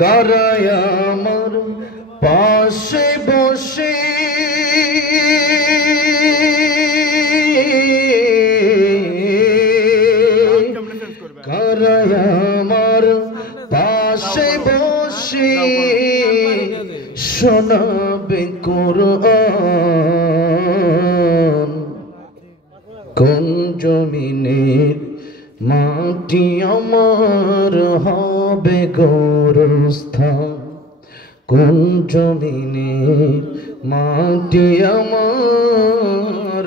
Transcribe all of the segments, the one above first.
কারায় আমার পাশে বসে কারায় আমার পাশে বসে শোনাবে কোরআন কোন জমিনের মাটি আমার হবে গোরস্থান কোন জমিনের মাটি আমার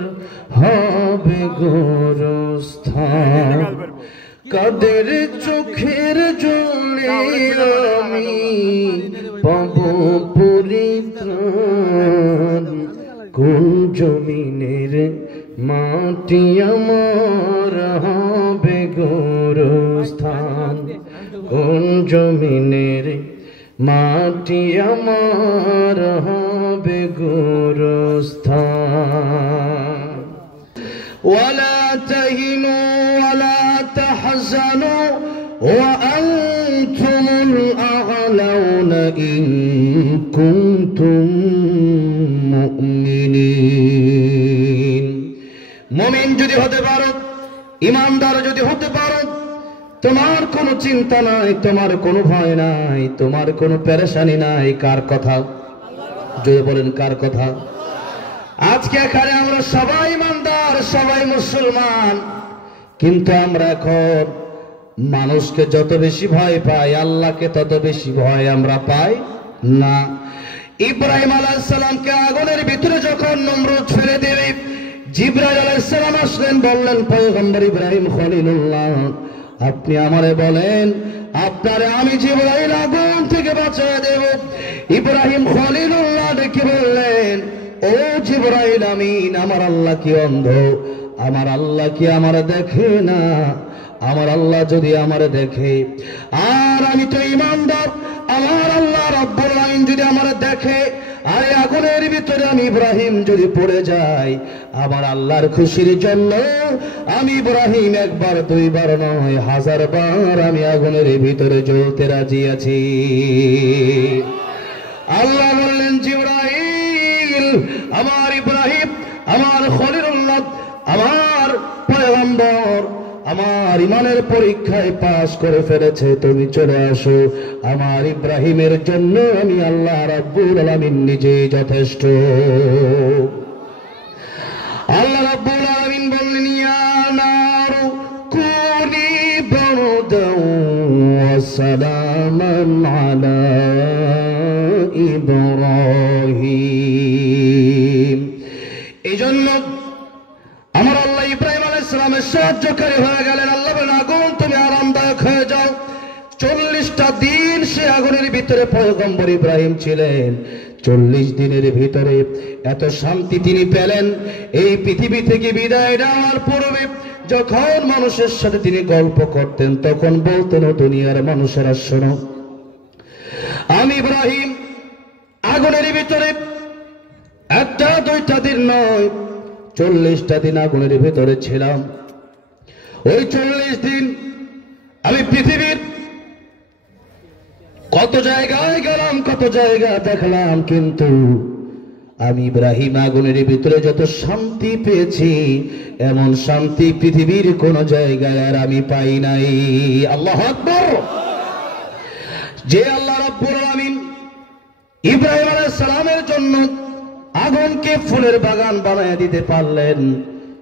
হবে গোরস্থান কাদের চোখের জলে আমি পাব পরিত্রাণ কোন জমিনের মাটি আমার হবে গোরস্থান কোন জমিনের মাটি আমার হবে গোরস্থান ওয়ালা তাহিনু ওয়ালা তাহজানু ওয়া আনতুমুল আ'লাউনা ইন কুনতুম মুমিনিন মুমিন যদি হতে পারো ঈমানদার যদি হতে পারো তোমার কোনো চিন্তা নাই তোমার কোনো ভয় নাই তোমার কোনো পেরেশানি নাই কার কথা যদি বলেন কার কথা আজকে এখানে আমরা সবাই ঈমানদার সবাই মুসলমান কিন্তু আমরা এখন মানুষকে যত বেশি ভয় পাই আল্লাহকে তত বেশি ভয় আমরা পাই না ইব্রাহিম আলাইহিস সালামকে আগুনের ভিতরে যখন নমরুদ ফেলে দেবে জিবরাইল আলাইহিস সালাম আসলেন বললেন পয়গম্বর ইব্রাহিম খলিলুল্লাহ আপনি আমারে বলেন আপনারে আমি জিবরাইল আগুন থেকে বাঁচিয়ে দেব ইব্রাহিম খলিলুল্লাহ ডেকে বললেন ও জিবরাইল আমিন আমার আল্লাহ কি অন্ধ আমার আল্লাহ কি আমারে দেখে না আমার আল্লাহ যদি আমারে দেখে আর আমি তো ঈমানদার আমার আল্লাহ রাব্বুল আলামিন যদি আমারে দেখে আর আগুনের ভিতরে আমি ইব্রাহিম যদি পড়ে যাই আমার আল্লাহর খুশির জন্য আমি ইব্রাহিম একবার দুইবার নয় হাজার বার আমি আগুনের ভিতরে জ্বলতে রাজি আছি আল্লাহ বললেন জিবরাইল আমার ইব্রাহিম আমার খলিলুল্লাহ আমার পয়গম্বর আমার ঈমানের পরীক্ষায় পাস করে ফেলেছে তুমি চলে আসো আমার ইব্রাহিমের জন্য আমি আল্লাহ রাব্বুল আলামিন নিজেই যথেষ্ট আল্লাহ রাব্বুল আলামিন বললেন ইয়া নারু কুনি বারদান ওয়া সালামান আলা ইব্রাহিম এইজন্য আমার আল্লাহ ইব্রাহিম আলাইহিস সালামের সাহায্যকারী হয়ে গেলেন আল্লাহ বলেন আগুন তুমি আরামদায়ক হয়ে যাও 40টা দিন সে আগুনের ভিতরে পয়গম্বর ইব্রাহিম ছিলেন 40 দিনের ভিতরে এত শান্তি তিনি পেলেন এই পৃথিবী থেকে বিদায় নেওয়ার পূর্বে যখন মানুষের সাথে তিনি গল্প করতেন তখন বলতেন দুনিয়ার মানুষেরা শোনো আমি ইব্রাহিম আগুনের ভিতরে একটা দুইটা দিন নয় 40টা দিন আগুনের ভিতরে ছিলাম ওই 40 দিন আমি পৃথিবীর কত জায়গায় গেলাম কত জায়গা দেখলাম কিন্তু আমি ইব্রাহিম আগুনের ভিতরে যত শান্তি পেয়েছি এমন শান্তি পৃথিবীর কোন জায়গায় আর আমি পাই নাই আল্লাহু আকবার যে আল্লাহ রাব্বুল আলামিন ইব্রাহিম আলাইহিস সালামের জন্য আগুনকে ফুলের বাগান বানায় দিতে পারলেন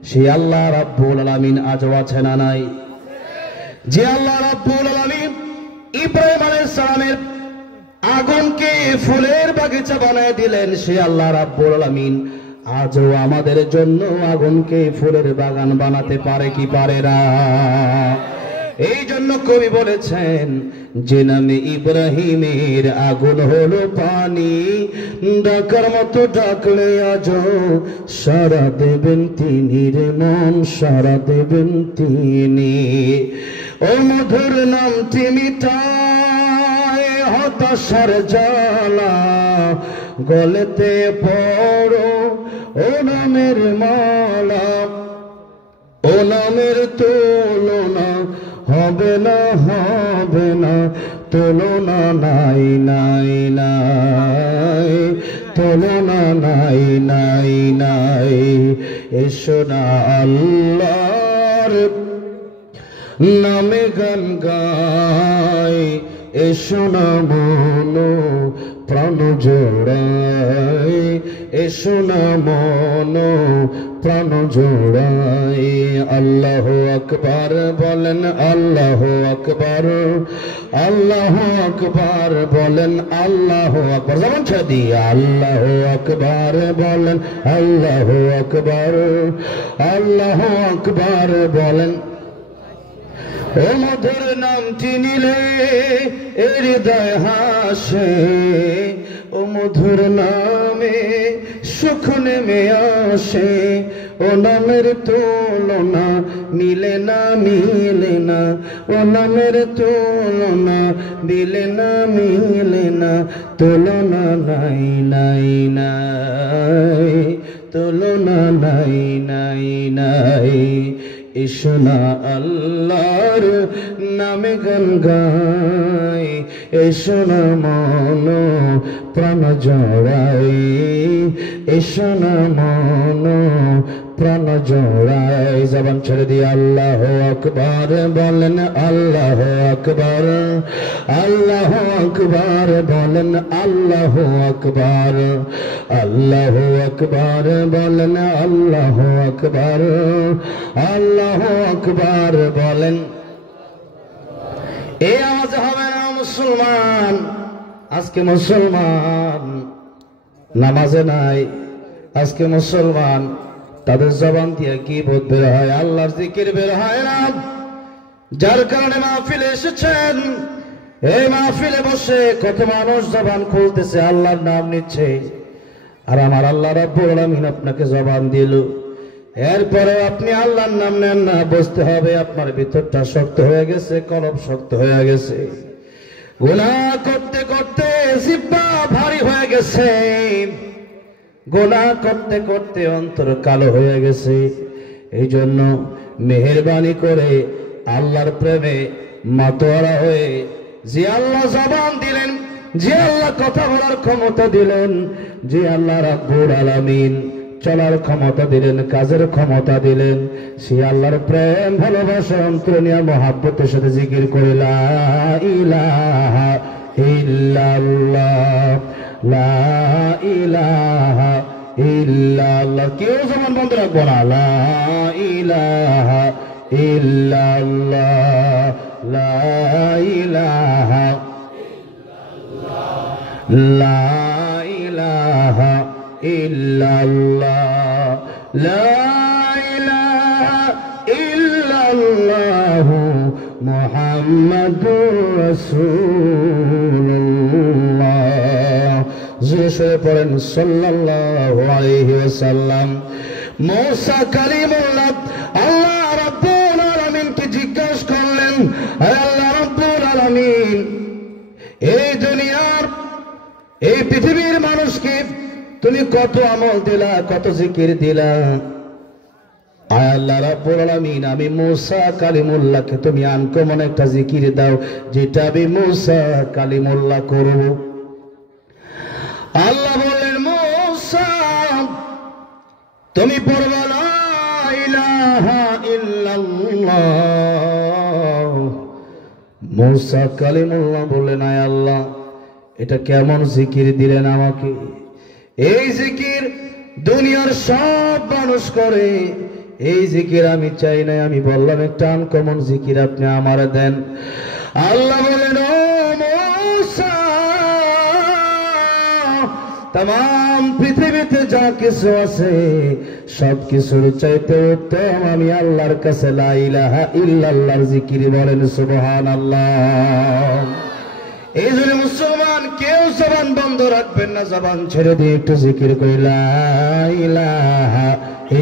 সেই আল্লাহ রাব্বুল আলামিন আজও আছে না নাই যে আল্লাহ রাব্বুল আলামিন ইব্রাহিম আলাইহিস সালামের আগুনকে ফুলের বাগিচা বানায় দিলেন সেই আল্লাহ রাব্বুল আলামিন আজও আমাদের জন্য আগুনকে ফুলের বাগান বানাতে পারে কি পারে না এই জন্য কবি বলেছেন যে নামে ইব্রাহিমের আগুন হলো পানি ডাকার মতো ডাকলে আজও সারা দেবেন তিনি রে মন সারা দেবেন তিনি ও মধুর নামটি মিটায় হতাশার জ্বালা গলেতে পড়ো ও নামের মালা ও নামের তুলনা হবে না তুলনা নাই নাই নাই, তুলনা নাই নাই নাই। এসো না আল্লাহর নামে গান গাই, এসো না মন প্রাণ জোড়াই, এসো না মন প্রাণ জোড়াই। আল্লাহ আকবার বলেন, আল্লাহ আকবার, আল্লাহ আকবার বলেন, আল্লাহ আকবার। যেমন ছাদি আল্লাহ আকবার বলেন, আল্লাহ আকবার, আল্লাহ আকবার বলেন। ও মধুর নামটি নিলে হৃদয় হাসে, ও মধুর নামে সুখ নেমে আসে। ও নামের তুলনা মিলে না মিলে না, ও নামের তুলনা মিলে না মিলে না। তুলনা নাই নাই নাই, তুলনা নাই নাই নাই। এসো না আল্লাহর নামে গান গাই, এসো না মন প্রাণ জড়াই, এসো না মন প্রাণ জড়াই। জবান ছেড়ে দিয়ে আল্লাহ আকবার বলেন, আল্লাহ আকবার, আল্লাহ আকবার বলেন, আল্লাহ আকবার, আল্লাহ আকবার বলেন, আল্লাহ আকবার, আল্লাহ আকবার বলেন। এই আওয়াজ হবে না মুসলমান। আজকে মুসলমান নামাজে নাই, আজকে মুসলমান তাদের জবান দিয়ে কি বোধ বের হয়, আল্লাহর জিকির বের হয় না। যার কারণে মাহফিলে এসেছেন, এই মাহফিলে বসে কত মানুষ জবান খুলতেছে, আল্লাহর নাম নিচ্ছে, আর আমার আল্লাহ রাব্বুল আলামিন আপনাকে জবান দিল, এরপরে আপনি আল্লাহর নাম নেন না। বুঝতে হবে আপনার ভিতরটা শক্ত হয়ে গেছে, কলব শক্ত হয়ে গেছে। গুনাহ করতে করতে জিহ্বা ভারী হয়ে গেছে, গুনাহ করতে করতে অন্তর কালো হয়ে গেছে। এই জন্য মেহেরবানি করে আল্লাহর প্রেমে মাতোয়ারা হয়ে, যে আল্লাহ জবান দিলেন, যে আল্লাহ কথা বলার ক্ষমতা দিলেন, যে আল্লাহ রাব্বুল আলামিন চলার ক্ষমতা দিলেন, কাজের ক্ষমতা দিলেন, সে আল্লাহর প্রেম ভালোবাসা অন্তর নিয়ে মহাব্বতের সাথে জিকির করে লা ইলাহা ইল্লাল্লাহ, লা ইলাহা ইল্লাল্লাহ। কেউ জবান বন্ধ রাখবো না। লা ইলাহা ইল্লাল্লাহ, লা ইলাহা, লা ইলাহা ইল্লাল্লাহ, লা ইলাহা ইল্লাল্লাহ মুহাম্মাদুর রাসূলুল্লাহ। জোরে পড়েন সাল্লাল্লাহু আলাইহি ওয়াসাল্লাম। মূসা কালিমুল্লাহ আল্লাহ রাব্বুল আলামিনকে জিজ্ঞাসা করলেন, আল্লাহ রাব্বুল আলামিন এই দুনিয়ার, এই পৃথিবীর মানুষকে তুমি কত আমল দিলা, কত জিকির দিলা। আয় আল্লাহ রাব্বুল আলামিন, আমি মূসা কালিমুল্লাহকে তুমি আনকমন একটা জিকির দাও, যেটা আমি মূসা কালিমুল্লাহ করব। আল্লাহ বললেন, মূসা তুমি পড়বা লা ইলাহা ইল্লাল্লাহ। মূসা কালিমুল্লাহ বললেন, আয় আল্লাহ এটা কেমন জিকির দিলেন আমাকে? এই জিকির দুনিয়ার সব মানুষ করে, এই জিকির আমি চাই না। আমি বললাম একটা আনকমন জিকির আপনি আমার দেন। আল্লাহ বলেন, ও মূসা, तमाम পৃথিবীতে যা কিছু আছে সব কিছুর চাইতে উত্তম আমি আল্লাহর কাছে লা ইলাহা ইল্লাল্লাহর জিকির বলেন সুবহানাল্লাহ। এই জন্য মুসলমান কেউ জবান বন্ধ রাখবেন না, জবান ছেড়ে দিয়ে একটু জিকির করি লা ইলাহা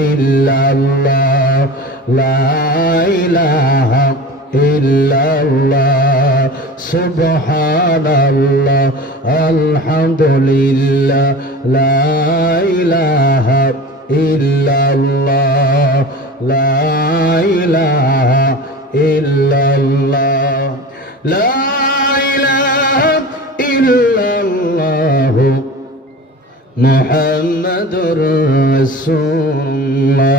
ইল্লাল্লাহ, লা ইলাহা ইল্লাল্লাহ, সুবহানাল্লাহ, আলহামদুলিল্লাহ, লা ইলাহা ইল্লাল্লাহ, লা ইলাহা ইল্লাল্লাহ, লা ইলাহা মুহাম্মাদুর রাসূলুল্লাহ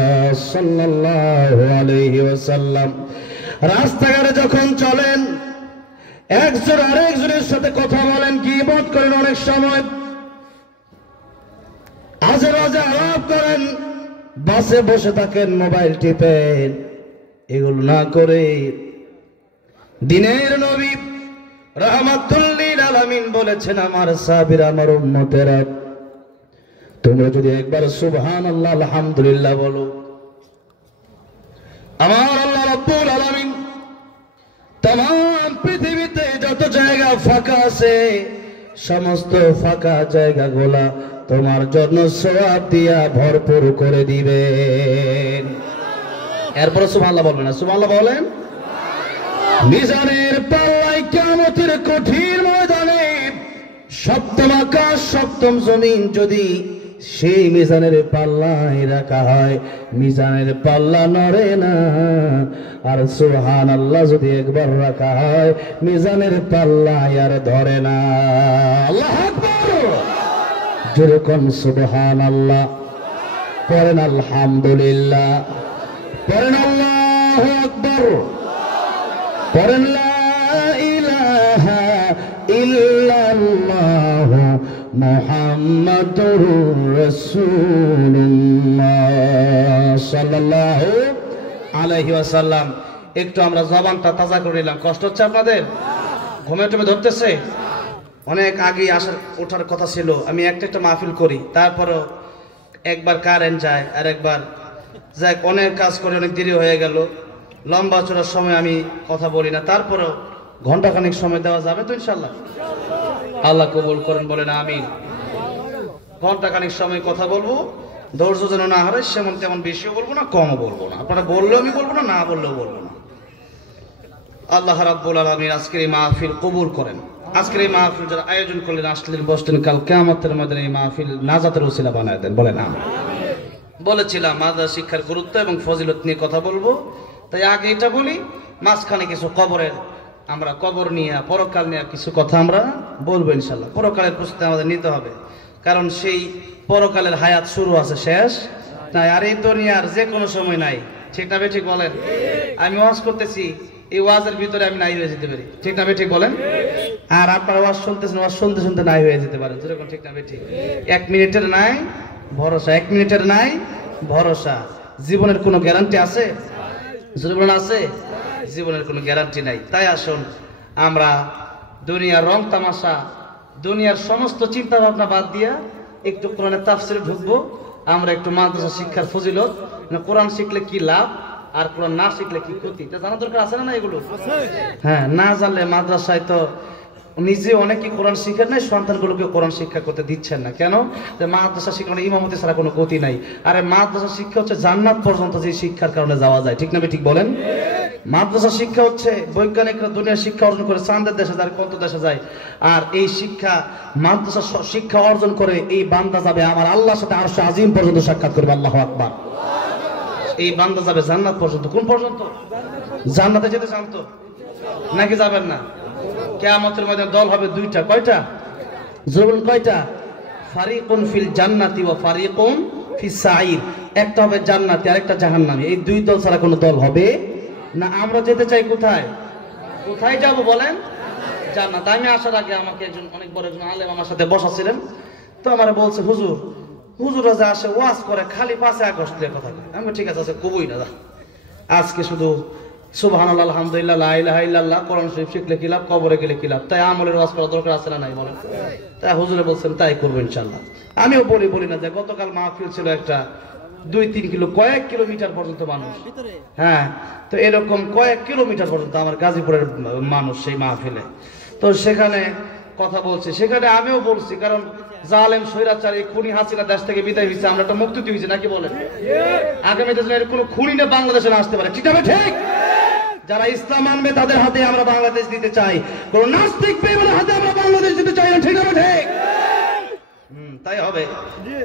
সাল্লাল্লাহু আলাইহি ওয়াসাল্লাম। রাস্তাঘাটে যখন চলেন একজন আরেকজনের সাথে কথা বলেন, গীবত করেন, অনেক সময় আজে বাজে আলাপ করেন, বাসে বসে থাকেন, মোবাইল টিপেন, এগুলো না করে দিনের নবী রাহমাতুল লিল আলামিন বলেছেন, আমার সাহাবীরা, আমার উম্মতেরা, তোমরা যদি একবার সুবহানাল্লাহ আলহামদুলিল্লাহ বলো, আমার আল্লাহ রাব্বুল আলামিন तमाम পৃথিবীতে যত জায়গা ফাঁকা আছে সমস্ত ফাঁকা জায়গাগুলা তোমার জন্য সওয়াব দিয়া ভরপুর করে দিবেন। এরপর সুবহানাল্লাহ বলবেন না, সুবহানাল্লাহ বলেন। মিজানের পাল্লায় কিয়ামতের কঠিন ময়দানে সপ্তম আকাশ সপ্তম জমিন যদি সেই মিজানের পাল্লায় রাখা হয়, মিজানের পাল্লা নড়ে না। আর সুবহানাল্লাহ যদি একবার রাখা হয়, মিজানের পাল্লা আর ধরে না। আল্লাহু আকবার, যেরকম সুবহানাল্লাহ পড়েন, আলহামদুলিল্লাহ পড়েন, আল্লাহু আকবার পড়েন, লা ইলাহা ইল্লাল্লাহ মুহাম্মাদুর রাসূলুল্লাহ সাল্লাল্লাহু আলাইহি ওয়াসাল্লাম। একটু আমরা জবানটা তাজা করে নিলাম। কষ্ট হচ্ছে আপনাদের? ঘুমে টুমে ধরতেছে? অনেক আগে ওঠার কথা ছিল, আমি একটা মাহফিল করি, তারপরও একবার কারেন্ট যায় আর একবার যাক, অনেক কাজ করে অনেক দেরি হয়ে গেল। লম্বা চড়ার সময় আমি কথা বলি না, তারপরও ঘন্টাখানিক সময় দেওয়া যাবে তো ইনশাল্লাহ? আল্লাহ কবুল করেন, বলেন আমিন। ঘন্টাখানিক সময় কথা বলবো, ধৈর্য যেন না হারাই, সেমন তেমন বেশিও বলবো না, কমও বলবো না। আপনারা বললেও আমি বলবো না, না বললেও বলবো না। আল্লাহ রাব্বুল আলামিন আজকের এই মাহফিল কবুল করেন। আজকের এই মাহফিল যারা আয়োজন করলেন, আসলেন, বসলেন, কাল কিয়ামতের ময়দানে এই মাহফিল নাজাতের ওসিলা বানায় দেন, বলেন আমিন। বলেছিলাম মাদ্রাসা শিক্ষার গুরুত্ব এবং ফজিলত নিয়ে কথা বলবো, তাই আগে এটা বলি, মাঝখানে কিছু কবরের, আমরা কবর নিয়ে, পরকাল নিয়ে কিছু কথা আমরা বলবো ইনশাল্লাহ। পরকালের প্রস্তুতি আমাদের নিতে হবে, কারণ সেই পরকালের হায়াত শুরু আছে, শেষ নাই। আর এই দুনিয়ার যে কোনো সময় নাই, ঠিক না ঠিক বলেন? আমি ওয়াজ করতেছি, এই ওয়াজের ভিতরে আমি নাই হয়ে যেতে পারি, ঠিক না ঠিক বলেন? আর আপনারা ওয়াজ শুনতেছেন, ওয়াজ শুনতে শুনতে নাই হয়ে যেতে পারেন, যেরকম, ঠিক না ঠিক? 1 মিনিটের নাই ভরসা, 1 মিনিটের নাই ভরসা। জীবনের কোনো গ্যারান্টি আছে? জীবন আছে? জীবনের কোনো গ্যারান্টি নাই। তাই আসুন আমরা দুনিয়ার রং তামাশা, দুনিয়ার সমস্ত চিন্তা ভাবনা বাদ দিয়া একটু কোরআনের তাফসিরে ঢুকবো। আমরা একটু মাদ্রাসা শিক্ষার ফজিলত, কোরআন শিখলে কি লাভ আর কোরআন না শিখলে কি ক্ষতি, এটা জানা দরকার আছে না এগুলো? হ্যাঁ, না জানলে মাদ্রাসায় তো নিজে অনেকে কোরআন শিখেন নাই, সন্তানগুলোকে কোরআন শিক্ষা করতে দিচ্ছেন না। কেন? যে মাদ্রাসা শিক্ষা ইমামতি ছাড়া কোনো গতি নাই। আরে মাদ্রাসা শিক্ষা হচ্ছে জান্নাত পর্যন্ত যে শিক্ষার কারণে যাওয়া যায়, ঠিক না ঠিক বলেন? মাদ্রাসা শিক্ষা হচ্ছে বৈজ্ঞানিকরা দুনিয়ার শিক্ষা অর্জন করে চাঁদের দেশে যায়, কত দেশে যায়। আর এই শিক্ষা, মাদ্রাসা শিক্ষা অর্জন করে এই বান্দা যাবে আমার আল্লাহর সাথে আরশে আজিম পর্যন্ত সাক্ষাৎ করবে। আল্লাহু আকবার। এই বান্দা যাবে জান্নাত পর্যন্ত। কোন পর্যন্ত? জান্নাতে যেতে চান তো নাকি যাবেন না? কিয়ামতের ময়দানে দল হবে দুইটা। কয়টা? জরুন কয়টা? ফারিকুন ফিল জান্নাতি ওয়া ফারিকুন ফিস সাঈর। একটা হবে জান্নাতি আর একটা জাহান্নামী। এই দুই দল ছাড়া কোনো দল হবে না। আমরা যেতে চাই কোথায়? কোথায় যাব বলেন? জান্নাত। আমি আসার আগে আমাকে একজন অনেক বড় একজন আলেম আমার সাথে বসা ছিলেন, তো আমারে বলছে, হুজুররা যা আসে ওয়াজ করে খালি 5 আগস্ট দিয়ে কথা বলে। আমি ঠিক আছে, কবই না, আজকে শুধু সুবহানাল্লাহ আলহামদুলিল্লাহ লা ইলাহা ইল্লাল্লাহ কোরআন শরীফ শিখলে কি লাভ, কবরে গেলে কি লাভ? তাই আমলের ওয়াজ করা দরকার আছে না নাই বলেন? তাই হুজুরে বলছেন তাই করবো ইনশাআল্লাহ। আমিও বলি না যে গতকাল মাহফিল ছিল একটা 2-3 কিলো, কয়েক কিলোমিটার পর্যন্ত মানুষ। হ্যাঁ, তো এরকম কয়েক কিলোমিটার পর্যন্ত আমার গাজীপুরের মানুষ সেই মাহফিলে। তো সেখানে কথা বলছি, সেখানে আমিও বলছি, কারণ জালেম স্বৈরাচারী খুনি হাসিনা দেশ থেকে বিদায় হয়েছে, আমরা একটা মুক্তি হয়েছে নাকি বলেন? আগামী দেশে কোনো খুনি না বাংলাদেশে না আসতে পারে, ঠিক না ঠিক? যারা ইসলাম মানবে তাদের হাতে আমরা বাংলাদেশ দিতে চাই, কোন নাস্তিক বেঈমানের হাতে আমরা বাংলাদেশ দিতে চাই না, ঠিক না ঠিক? তাই হবে।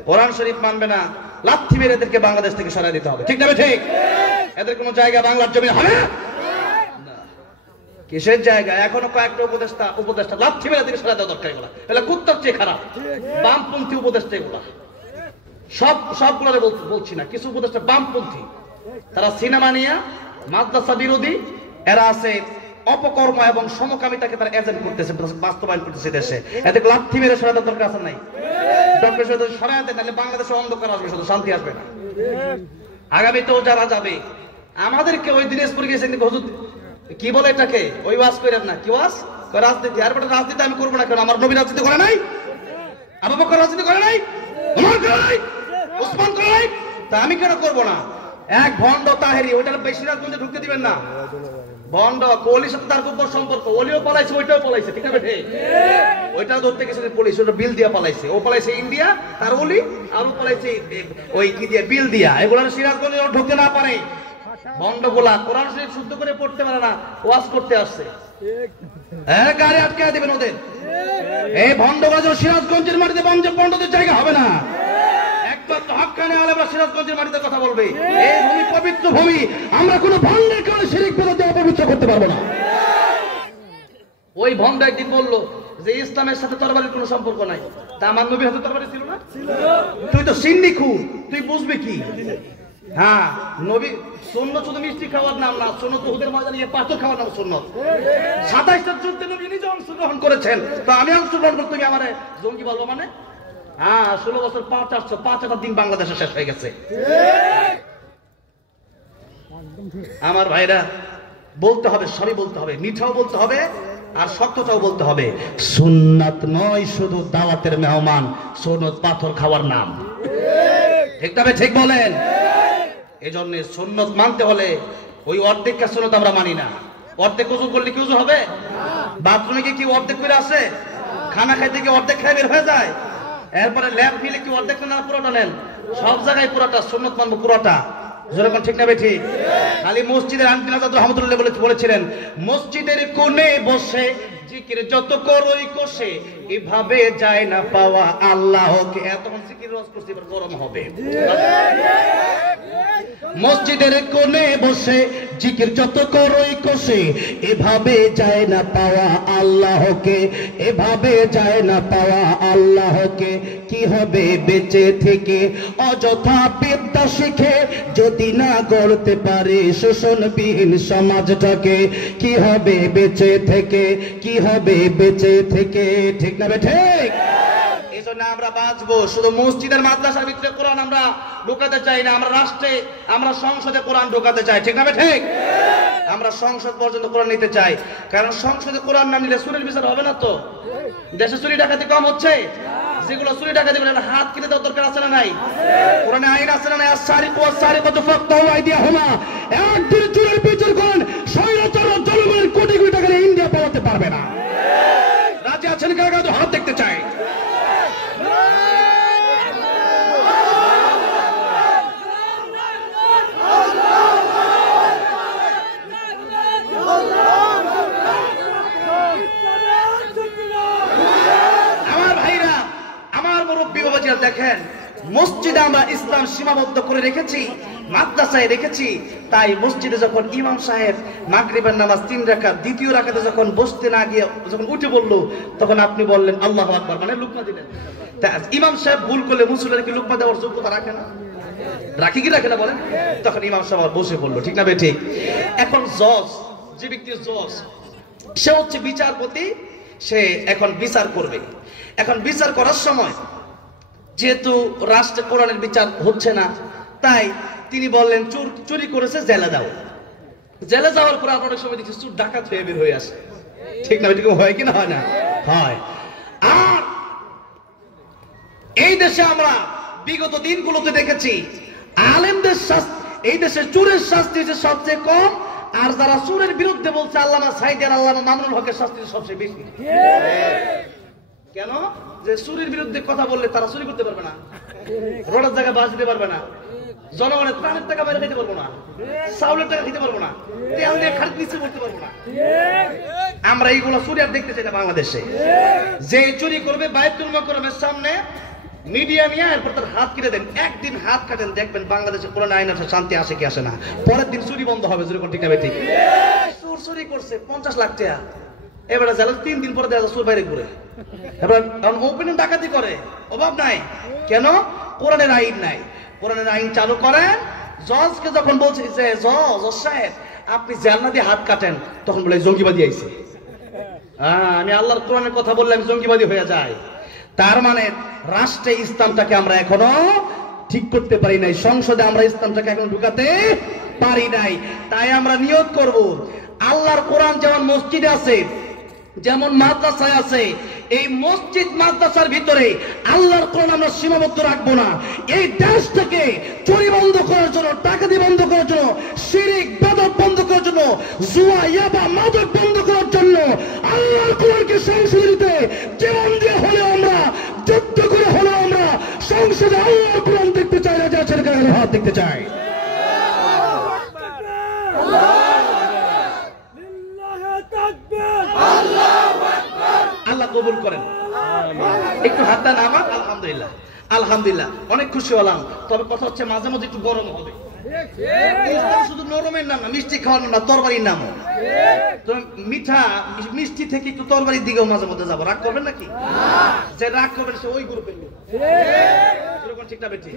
কোরআন শরীফ মানবে না, লাথি মেরে এদেরকে বাংলাদেশ থেকে সরাই দিতে হবে, ঠিক না ঠিক? এদের কোনো জায়গা বাংলার জমি হবে না। কিসের জায়গা? এখনো কয়েকটা উপদেষ্টা লাথি মেলা থেকে সরা দেওয়া দরকার। এগুলা এগুলা কুত্তার চেয়ে খারাপ, বামপন্থী উপদেষ্টা এগুলা। সবগুলো বলছি না, কিছু উপদেষ্টা বামপন্থী, তারা সিনেমা নিয়ে মাদ্রাসা বিরোধী, এরা আছে অপকর্ম এবং সমকামিতাকে তারা এজেন্ট করতেছে, বাস্তবায়ন করতেছে দেশে। এতে লাথি মেরে সরা দেওয়ার দরকার আছে নাই? ডক্টর সরাই দেন, নাহলে বাংলাদেশে অন্ধকার আসবে, শুধু শান্তি আসবে না। আগামীতেও যারা যাবে, আমাদেরকে ওই দিনাজপুর গেছেন হুজুর কি বলে এটাকে, ওই ওয়াজ করেন না, কি ওয়াজ? রাজনীতি। আর বেটা রাজনীতি আমি করবো না কেন? আমার নবী রাজনীতি করে নাই? আবু বকর রাজনীতি করে নাই? ওমর করে নাই? ওসমান করে নাই? তা আমি কেন করবো না? এক ভণ্ড তাহেরি, ওইটার বেশি রাজনীতি ঢুকতে দিবেন না। ভণ্ড কোহলির সাথে তার খুব সম্পর্ক, ওলিও পালাইছে, ওইটাও পালাইছে, ঠিক আছে? ওইটাও ধরতে গেছে পুলিশ, ওটা বিল দিয়া পালাইছে। ও পালাইছে ইন্ডিয়া, তার ওলি, আর ও পালাইছে ওই কি দিয়ে, বিল দিয়া। এগুলো সিরাজগঞ্জে ঢুকতে না পারে। ভণ্ডগুলা কোরআন শরীফ শুদ্ধ করে পড়তে পারে না, ওয়াজ করতে আসছে। হ্যাঁ, গাড়ি আটকে দিবেন ওদের। এই ভণ্ডগুলা যেন সিরাজগঞ্জের মাটিতে ভণ্ডদের জায়গা হবে না। একমাত্র হক্কানি আলেমরা সিরাজগঞ্জের মাটিতে কথা বলবে। এই ভূমি পবিত্র ভূমি, আমরা কোনো ভণ্ডের কারণে শিরক বিরোধী অপবিত্র করতে পারবো না। ওই ভণ্ড একদিন বললো যে ইসলামের সাথে তরবারির কোনো সম্পর্ক নাই। তা আমার নবীর হাতে তরবারি ছিল না? তুই তো সিন্নি খুর, তুই বুঝবি কি? হ্যাঁ, নবী সুন্নত শুধু মিষ্টি খাওয়ার নাম না, সুন্নত উহুদের ময়দানে গিয়ে পাথর খাওয়ার নাম সুন্নত। 27টা যুদ্ধে নবী নিজে অংশগ্রহণ করেছেন, তো আমি অংশগ্রহণ করতে তুমি আমারে জঙ্গি বলবো মানে? হ্যাঁ, 16 বছর 5 দিন বাংলাদেশে শেষ হয়ে গেছে। আমার ভাইরা, বলতে হবে, সবই বলতে হবে, মিঠাও বলতে হবে আর শক্তটাও বলতে হবে। সুন্নাত নয় শুধু দাওয়াতের মেহমান, সুন্নত পাথর খাওয়ার নাম। ঠিক তবে ঠিক বলেন। এই জন্য সুন্নত মানতে হলে ওই অর্ধেক সুন্নত আমরা মানি না। অর্ধেক ওযু করলে কি ওযু হবে? বাথরুমে কি অর্ধেক করে আসে? খানা খাইতে কি অর্ধেক খাই বের হয়ে যায়? এরপরে ল্যাব মিলে কি অর্ধেক না পুরোটা নেন? সব জায়গায় পুরোটা সুন্নত মানবো, পুরোটা। যেরকম ঠিক না ঠিক? খালি মসজিদের আনফিল আজাদ রহমাতুল্লাহ বলেছিলেন, মসজিদের কোণে বসে জিকির যত করই কোষে, এভাবে যায় না পাওয়া আল্লাহকে। এতক্ষণ জিকির রস করতে এবার গরম হবে। মসজিদের কোণে বসে জিকির যত করই কোষে, এভাবে যায় না পাওয়া আল্লাহকে, এভাবে যায় না পাওয়া আল্লাহকে। কি হবে বেঁচে থেকে অযথা বিদ্যা শিখে, যদি না গড়তে পারে শোষণবিহীন সমাজটাকে? কি হবে বেঁচে থেকে, কি হবে বেঁচে থেকে? ঠিক না ঠিক? এই জন্য আমরা বাঁচবো। শুধু মসজিদের মাদ্রাসার ভিতরে কোরআন আমরা ঢোকাতে চাই না, আমরা রাষ্ট্রে, আমরা সংসদে কোরআন ঢোকাতে চাই। ঠিক না ঠিক? আমরা সংসদ পর্যন্ত কোরআন নিতে চাই, কারণ সংসদে কোরআন না নিলে চুরির বিচার হবে না। তো দেশে চুরি ডাকাতি কম হচ্ছে? যেগুলো চুরি ডাকাতি বলে হাত কেটে দেওয়ার দরকার আছে না নাই? কোরআনে আইন আছে না নাই? আস-সারিকু ওয়াস-সারিকাতু ফাকতাউ আইদিয়াহুমা। একদিন চুরির বিচার করেন, স্বৈরাচার জনগণের কোটি কোটি টাকা ইন্ডিয়া পালাতে পারবে না। রাজি আছেন কারা? তো হাত দেখতে চাই। দেখেন, মসজিদে আমরা ইসলাম সীমাবদ্ধ করে রেখেছি, মাদ্রাসায় রেখেছি। তাই মসজিদে যখন ইমাম সাহেব মাগরিবের নামাজ 3 রাকাত, দ্বিতীয় রাকাতে যখন বসতে না গিয়ে যখন উঠে বললো, তখন আপনি বললেন আল্লাহু আকবার, মানে লুকমা দিলেন। তা ইমাম সাহেব ভুল করলে মুসল্লিরা কি লুকমা দেওয়ার যোগ্যতা রাখে না? রাখি কি রাখে না বলেন? তখন ইমাম সাহেব বসে পড়লো। ঠিক না ঠিক? এখন জজ, যে ব্যক্তি জজ, সে হচ্ছে বিচারপতি, সে এখন বিচার করবে। এখন বিচার করার সময় যেহেতু রাষ্ট্রে কোরআনের বিচার হচ্ছে না, তাই তিনি বললেন চুরি করেছে, জেলে দাও। জেলে যাওয়ার পর আপনার সময় দেখছি চুর ডাকাত হয়ে বের হয়ে আসে। ঠিক না? এরকম হয় কি না হয় না? হয়। আর এই দেশে আমরা বিগত দিনগুলোতে দেখেছি, আলেমদের শাস্তি, এই দেশে চুরের শাস্তি হচ্ছে সবচেয়ে কম, আর যারা চুরের বিরুদ্ধে বলছে আল্লামা সাঈদী আর আল্লামা মামুনুল হকের শাস্তি সবচেয়ে বেশি। কেন? যে চুরির বিরুদ্ধে কথা বললে তারা চুরি করতে পারবে না, রোডের জায়গায় বাস দিতে পারবে না, জনগণের ত্রাণের টাকা বাইরে খেতে পারবো না, চাউলের টাকা খেতে পারবো না, তেল দিয়ে খাট নিচে করতে পারবো না। আমরা এইগুলো চুরি আর দেখতে চাই না বাংলাদেশে। যে চুরি করবে বায়তুল মুকাররমের সামনে মিডিয়া নিয়ে, এরপর তার হাত কেটে দেন। একদিন হাত কাটেন, দেখবেন বাংলাদেশে কোরআন আইন আছে, শান্তি আসে কি আসে না। পরের দিন চুরি বন্ধ হবে। যেরকম ঠিক না ঠিক? চুর চোর চুরি করছে 50 লাখ টাকা, এবারে জেলে 3 দিন পরে দেখা যায় চোর বাইরে ঘুরে। এবার ওপেনিং ডাকাতি করে, অভাব নাই কেন? কোরআনের আইন নাই। কোরআনের আইন চালু করেন। জজকে যখন বলছে যে জজ সাহেব আপনি জান্নাত দিয়ে হাত কাটেন, তখন বলে জঙ্গিবাদী আইছে। আমি আল্লাহর কোরআনের কথা বললে আমি জঙ্গিবাদী হয়ে যাই। তার মানে রাষ্ট্রে ইসলামটাকে আমরা এখনো ঠিক করতে পারি নাই, সংসদে আমরা ইসলামটাকে এখনো ঢুকাতে পারি নাই। তাই আমরা নিয়ত করব, আল্লাহর কোরআন যেমন মসজিদে আছে, যেমন মাদ্রাসায় আছে, এই মসজিদ মাদ্রাসার ভিতরে আল্লাহর কোরআন আমরা সীমাবদ্ধ রাখবো না। এই দেশটাকে চুরি বন্ধ করার জন্য, ডাকাতি বন্ধ করার জন্য, শিরক বিদআত বন্ধ করার জন্য, জুয়া ইয়াবা মাদক বন্ধ করার জন্য আল্লাহর কোরআনকে সংসদে দিতে জীবন দিয়ে হলেও আমরা, যুদ্ধ করে হলেও আমরা সংসদে আল্লাহর কোরআন দেখতে চাই না, যা ছেলেকে হাত দেখতে চাই। আল্লাহ কবুল করেন। একটু হাতটা নামান। আলহামদুলিল্লাহ, আলহামদুলিল্লাহ, অনেক খুশি হলাম। তবে কথা হচ্ছে মাঝে মাঝে একটু গরম হবে। শুধু নরমের নাম না, মিষ্টি খাওয়ানোর না, তরবারির নাম। মিঠা মিষ্টি থেকে একটু তরবারির দিকেও মাঝে মধ্যে যাবো। রাগ করবেন নাকি? যে রাগ করবেন সে ওই গ্রুপের লোক, ঠিক না বেটি?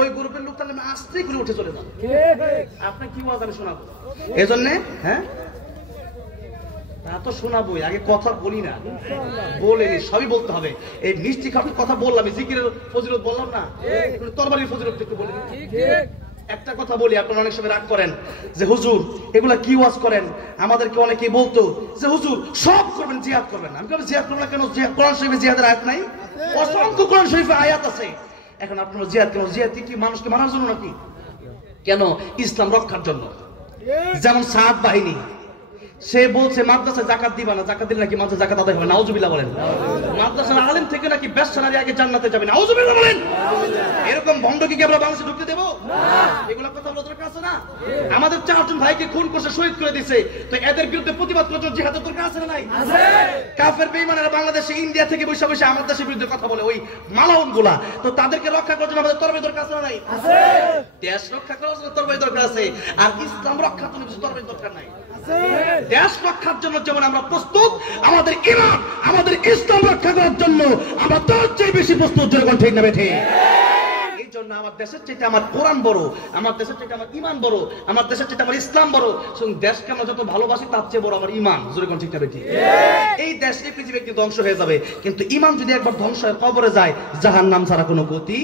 ওই গ্রুপের লোক তাহলে আস্তে করে উঠে চলে যান। আপনার কি ওয়াজ আমি শোনাবো, এজন্য হ্যাঁ তা তো শোনাবোই, আগে কথা বলি না, বলেনি, সবই বলতে হবে। এই মিষ্টি খাওয়ার কথা বললাম, জিকিরের ফজিলত বললাম না, তরবারির ফজিলত একটু বলি। একটা কথা বলি, আপনারা অনেক সময় রাগ করেন যে হুজুর এগুলা কি ওয়াজ করেন। আমাদেরকে অনেকেই বলতো যে হুজুর সব করবেন, জিহাদ করবেন না। আমি বলি জিহাদ করবেন না কেন? কোরআন শরীফে জিহাদের আয়াত নাই? অসংখ্য কোরআন শরীফে আয়াত আছে। এখন আপনারা জিহাদ কেন? জিহাদ কি মানুষকে মারার জন্য নাকি? কেন? ইসলাম রক্ষার জন্য। যেমন সাদ বাহিনী, সে বলছে মাদ্রাসায় জাকাত দিবা না, জাকাত দিলে নাকি মাদ্রাসা জাকাত আদায় হবে। নাউজুবিল্লাহ বলেন। মাদ্রাসার আলেম থেকে নাকি বেশ্যা নারী আগে জান্নাতে যাবে। নাউজুবিল্লাহ বলেন। এরকম ভণ্ডকে কি আমরা বাংলাদেশে ঢুকতে দেব? এগুলা কথা বলা দরকার আছে না? আমাদের 4 জন ভাইকে খুন করে শহীদ করে দিয়েছে, তো এদের বিরুদ্ধে প্রতিবাদ করার জন্য জিহাদের দরকার আছে না নাই? আছে। কাফের বেঈমানেরা বাংলাদেশে ইন্ডিয়া থেকে বসে বসে আমাদের দেশের বিরুদ্ধে কথা বলে, ওই মালাউন গুলা, তো তাদেরকে রক্ষা করার জন্য আমাদের তরবারি দরকার আছে না নাই? আছে। দেশ রক্ষা করার জন্য তরবারি দরকার আছে, আর ইসলাম রক্ষার জন্য তরবারি দরকার নাই। দেশ রক্ষার জন্য যেমন আমরা প্রস্তুত, আমাদের ঈমান, আমাদের ইসলাম রক্ষা করার জন্য আমরা তার চেয়ে বেশি প্রস্তুত। জনগণ ঠিক না বেঠিক? এই জন্য আমার দেশের চাইতে আমার কোরআন বড়, আমার দেশের চাইতে আমার ঈমান বড়, আমার দেশের চাইতে আমার ইসলাম বড়। দেশকে আমরা যত ভালোবাসি তার চেয়ে বড় আমার ঈমান। জনগণ ঠিক না বেঠিক? এই দেশ, এই পৃথিবী একটি ধ্বংস হয়ে যাবে, কিন্তু ঈমান যদি একবার ধ্বংস হয়ে কবরে যায়, জাহান্নাম ছাড়া কোনো গতি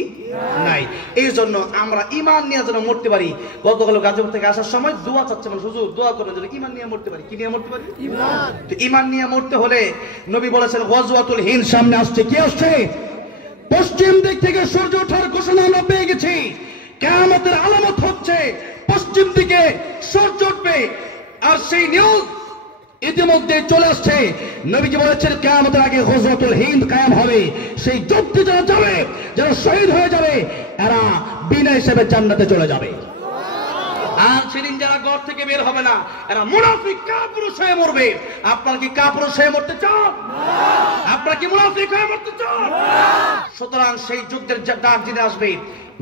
নাই। এই জন্য আমরা ঈমান নিয়ে যেন মরতে পারি। গতকাল গাজীপুর থেকে আসার সময় দোয়া চাচ্ছে, মানে হুজুর দোয়া করবেন যেন ঈমান নিয়ে মরতে পারি। কি নিয়ে মরতে পারি? ঈমান। তো ঈমান নিয়ে মরতে হলে নবী বলেছেন গজওয়াতুল হিন্দ সামনে আসছে। কি আসছে? পশ্চিম দিক থেকে সূর্য ওঠার ঘোষণা আমরা পেয়ে গেছি। কিয়ামতের আলামত হচ্ছে পশ্চিম দিকে সূর্য উঠবে, আর সেই নিউজ ইতিমধ্যে চলে আসছে। নবীজি বলেছেন কিয়ামতের আগে গজওয়াতুল হিন্দ কায়েম হবে। সেই যুদ্ধে যারা যাবে, যারা শহীদ হয়ে যাবে, এরা বিনা হিসেবে জান্নাতে চলে যাবে। আর সেদিন যারা ঘর থেকে বের হবে না, এরা মুনাফিক কাপুরুষ হয়ে মরবে। আপনারা কি কাপুরুষ হয়ে মরতে চান? আপনারা কি মুনাফিক হয়ে মরতে চান? সুতরাং সেই যুদ্ধের ডাক দিনে আসবে,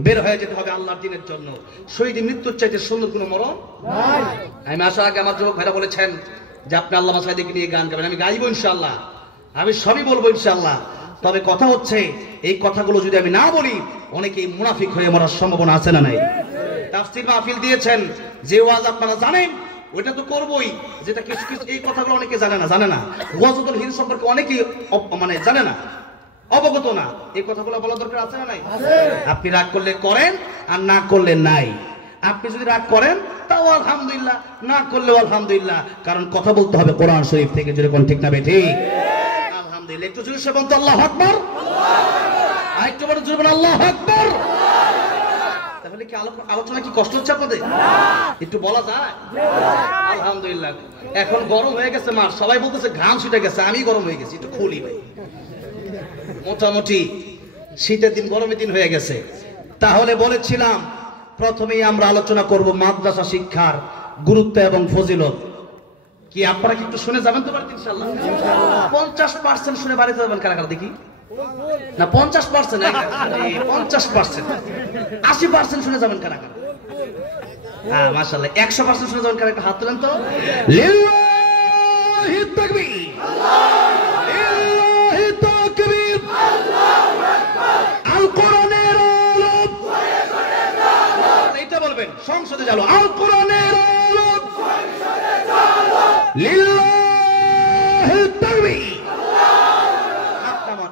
বের হয়ে যেতে হবে আল্লাহর দ্বীনের জন্য। শহীদের মৃত্যুর চাইতে সুন্দর কোনো মরণ নাই। আমি আসার আগে আমার যুবক ভাইরা বলেছেন যে আপনি আল্লামা সাঈদীকে নিয়ে গান গাবেন। আমি গাইবো ইনশাআল্লাহ, আমি সবই বলবো ইনশাআল্লাহ। তবে কথা হচ্ছে এই কথাগুলো যদি আমি না বলি, অনেকেই মুনাফিক হয়ে মরার সম্ভাবনা আছে না নাই? তাফসীর মাহফিল দিয়েছেন, যে ওয়াজ আপনারা জানেন ওইটা তো করবই, যেটা কিছু কিছু এই কথাগুলো অনেকে জানে না। গজওয়াতুল হিন্দ সম্পর্কে অনেকেই মানে জানে না, অবগত না। এই কথাগুলো বলা দরকার আছে না নাই? আপনি রাগ করলে করেন, আর না করলে নাই। আপনি যদি রাগ করেন তাও আলহামদুলিল্লাহ, না করলেও আলহামদুলিল্লাহ, কারণ কথা বলতে হবে কোরআন শরীফ থেকে। যেরকম ঠিক না বেঠিক? আলহামদুলিল্লাহ। একটু জোরে বলতে আল্লাহু আকবার, আরেকটু বড় জোরে বলুন আল্লাহু আকবার। তাহলে কি আলোচনা কি কষ্ট হচ্ছে আপনাদের? একটু বলা যায়? আলহামদুলিল্লাহ। এখন গরম হয়ে গেছে, মার সবাই বলতেছে ঘাম ছুটে গেছে, আমি গরম হয়ে গেছি। একটু খুলি ভাই, মোটামুটি শীতের দিন গরমের দিন হয়ে গেছে। তাহলে বলেছিলাম প্রথমেই আমরা আলোচনা করব মাদ্রাসা শিক্ষার গুরুত্ব এবং ফজিলত। কি আপনারা কি একটু শুনে যাবেন তো বাড়িতে ইনশাআল্লাহ? 50% শুনে বাড়িতে যাবেন কারা কারা দেখি? না 50%, 50%, 80% শুনে যাবেন কারা কারা? হ্যাঁ মাশাআল্লাহ 100% শুনে যাবেন। একটা হাত তুলেন তো। লিল্লাহি তাকবীর, লিল্লাহি তাকবীর, আল্লাহু আকবার। আল কোরআনের আলো, এটা বলবেন সংসদে যাও। আল কোরআনের আলো, সংসদে যাও। লিল্লাহি তাকবীর,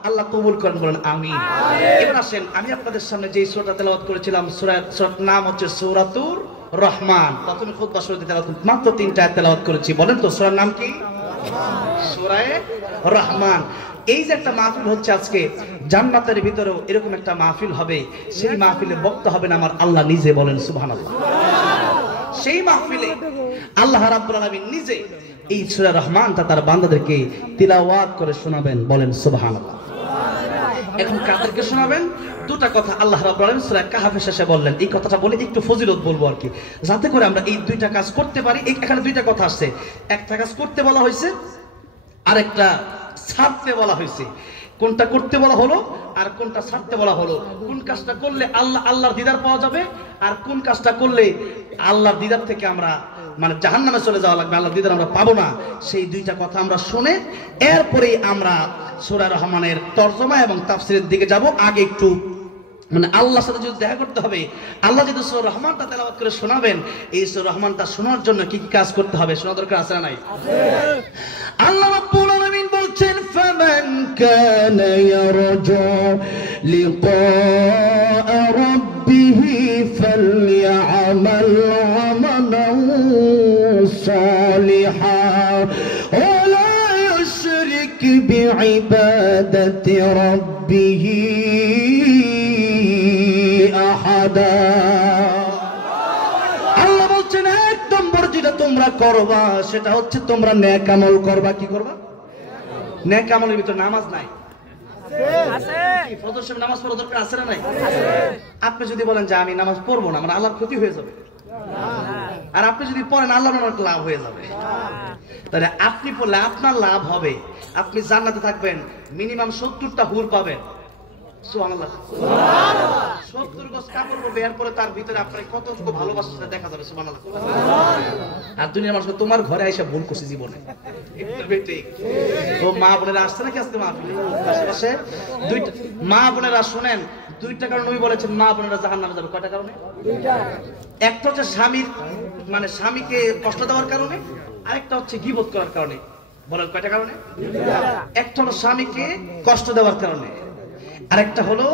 আল্লাহ কবুল করেন, বলেন আমিন। এবার আসেন, আমি আপনাদের সামনে যে সূরাটা তেলাওয়াত করেছিলাম, সূরার নাম হচ্ছে সূরাতুর রহমান। প্রথমে খুতবা শুরুতে তেলাওয়াত মাত্র 3টা আয়াত তেলাওয়াত করেছি। বলেন তো সূরার নাম কি? সূরায়ে রহমান। এই যে একটা মাহফিল হচ্ছে আজকে, জান্নাতের ভিতরেও এরকম একটা মাহফিল হবে। সেই মাহফিলে বক্তা হবেন আমার আল্লাহ নিজে, বলেন সুবহানাল্লাহ। সেই মাহফিলে আল্লাহ রাব্বুল আলামিন নিজে এই সূরা রহমানটা তার বান্দাদেরকে তিলাওয়াত করে শোনাবেন, বলেন সুবহানাল্লাহ। এখন কাদেরকে শোনাবেন? দুটা কথা আল্লাহ রাব্বুল আলামিন সূরা কাহফের শেষে বললেন। এই কথাটা বলে একটু ফজিলত বলবো আর কি, যাতে করে আমরা এই দুইটা কাজ করতে পারি। এখানে দুইটা কথা আসছে, একটা কাজ করতে বলা হয়েছে, আরেকটা ছাড়তে বলা হয়েছে। কোনটা করতে বলা হলো আর কোনটা ছাড়তে বলা হলো? কোন কাজটা করলে আল্লাহর দিদার পাওয়া যাবে, আর কোন কাজটা করলে আল্লাহর দিদার থেকে আমরা মানে জাহান্নামে চলে যাওয়া লাগবে, আল্লাহর দিদার আমরা পাবো না। সেই দুইটা কথা আমরা শুনে এরপরেই আমরা সূরা রহমানের তরজমা এবং তাফসীরের দিকে যাব। আগে একটু মানে আল্লাহর সাথে যদি দেখা করতে হবে, আল্লাহ যদি সূরা রহমানটা তেলাওয়াত করে শোনাবেন, এই সূরা রহমানটা শোনার জন্য কি কি কাজ করতে হবে? শোনা দরকার আছে না নাই? আল্লাহ রাব্বুল আলামিন বলছেন, ফামান কানা ইয়ারজু লিকা রাব্বিহি ফালইআমাল আমালান সালিহা ওয়া লা ইউশরিক বিইবাদাতি রাব্বিহি আহাদা। আল্লাহ বলছেন, এক নম্বর যেটা তোমরা করবা সেটা হচ্ছে তোমরা নেক আমল করবা। কি করবা? নেক আমলের ভিতর নামাজ নাই, আছে। ফজর সময় নামাজ পড়া দরকার আছে না নাই? আপনি যদি বলেন যে আমি নামাজ পড়বো না, মানে আল্লাহর ক্ষতি হয়ে যাবে, আর আপনি যদি পড়েন আল্লাহর অনেক লাভ হয়ে যাবে। তাহলে আপনি পড়লে আপনার লাভ হবে, আপনি জান্নাতে থাকবেন, মিনিমাম 70টা হুর পাবেন। সুবহানাল্লাহ, 70 গজ কাপড় পরবে, এরপরে তার ভিতরে আপনার কতটুকু ভালোবাসা সেটা দেখা যাবে। সুবহানাল্লাহ। আর দুনিয়ার মানুষ তোমার ঘরে এসে ভুল করছে জীবনে, তো মা বোনেরা আসছে নাকি আজকে আশেপাশে? দুইটা মা বোনেরা শুনেন, দুইটা কারণ নবী বলেছেন মা বোনেরা জাহান্নামে যাবে। কয়টা কারণে? একটা হচ্ছে স্বামীর মানে স্বামীকে কষ্ট দেওয়ার কারণে, আরেকটা হচ্ছে গীবত করার কারণে। বলেন কয়টা কারণে? একটা হলো স্বামীকে কষ্ট দেওয়ার কারণে, আরেকটা হলো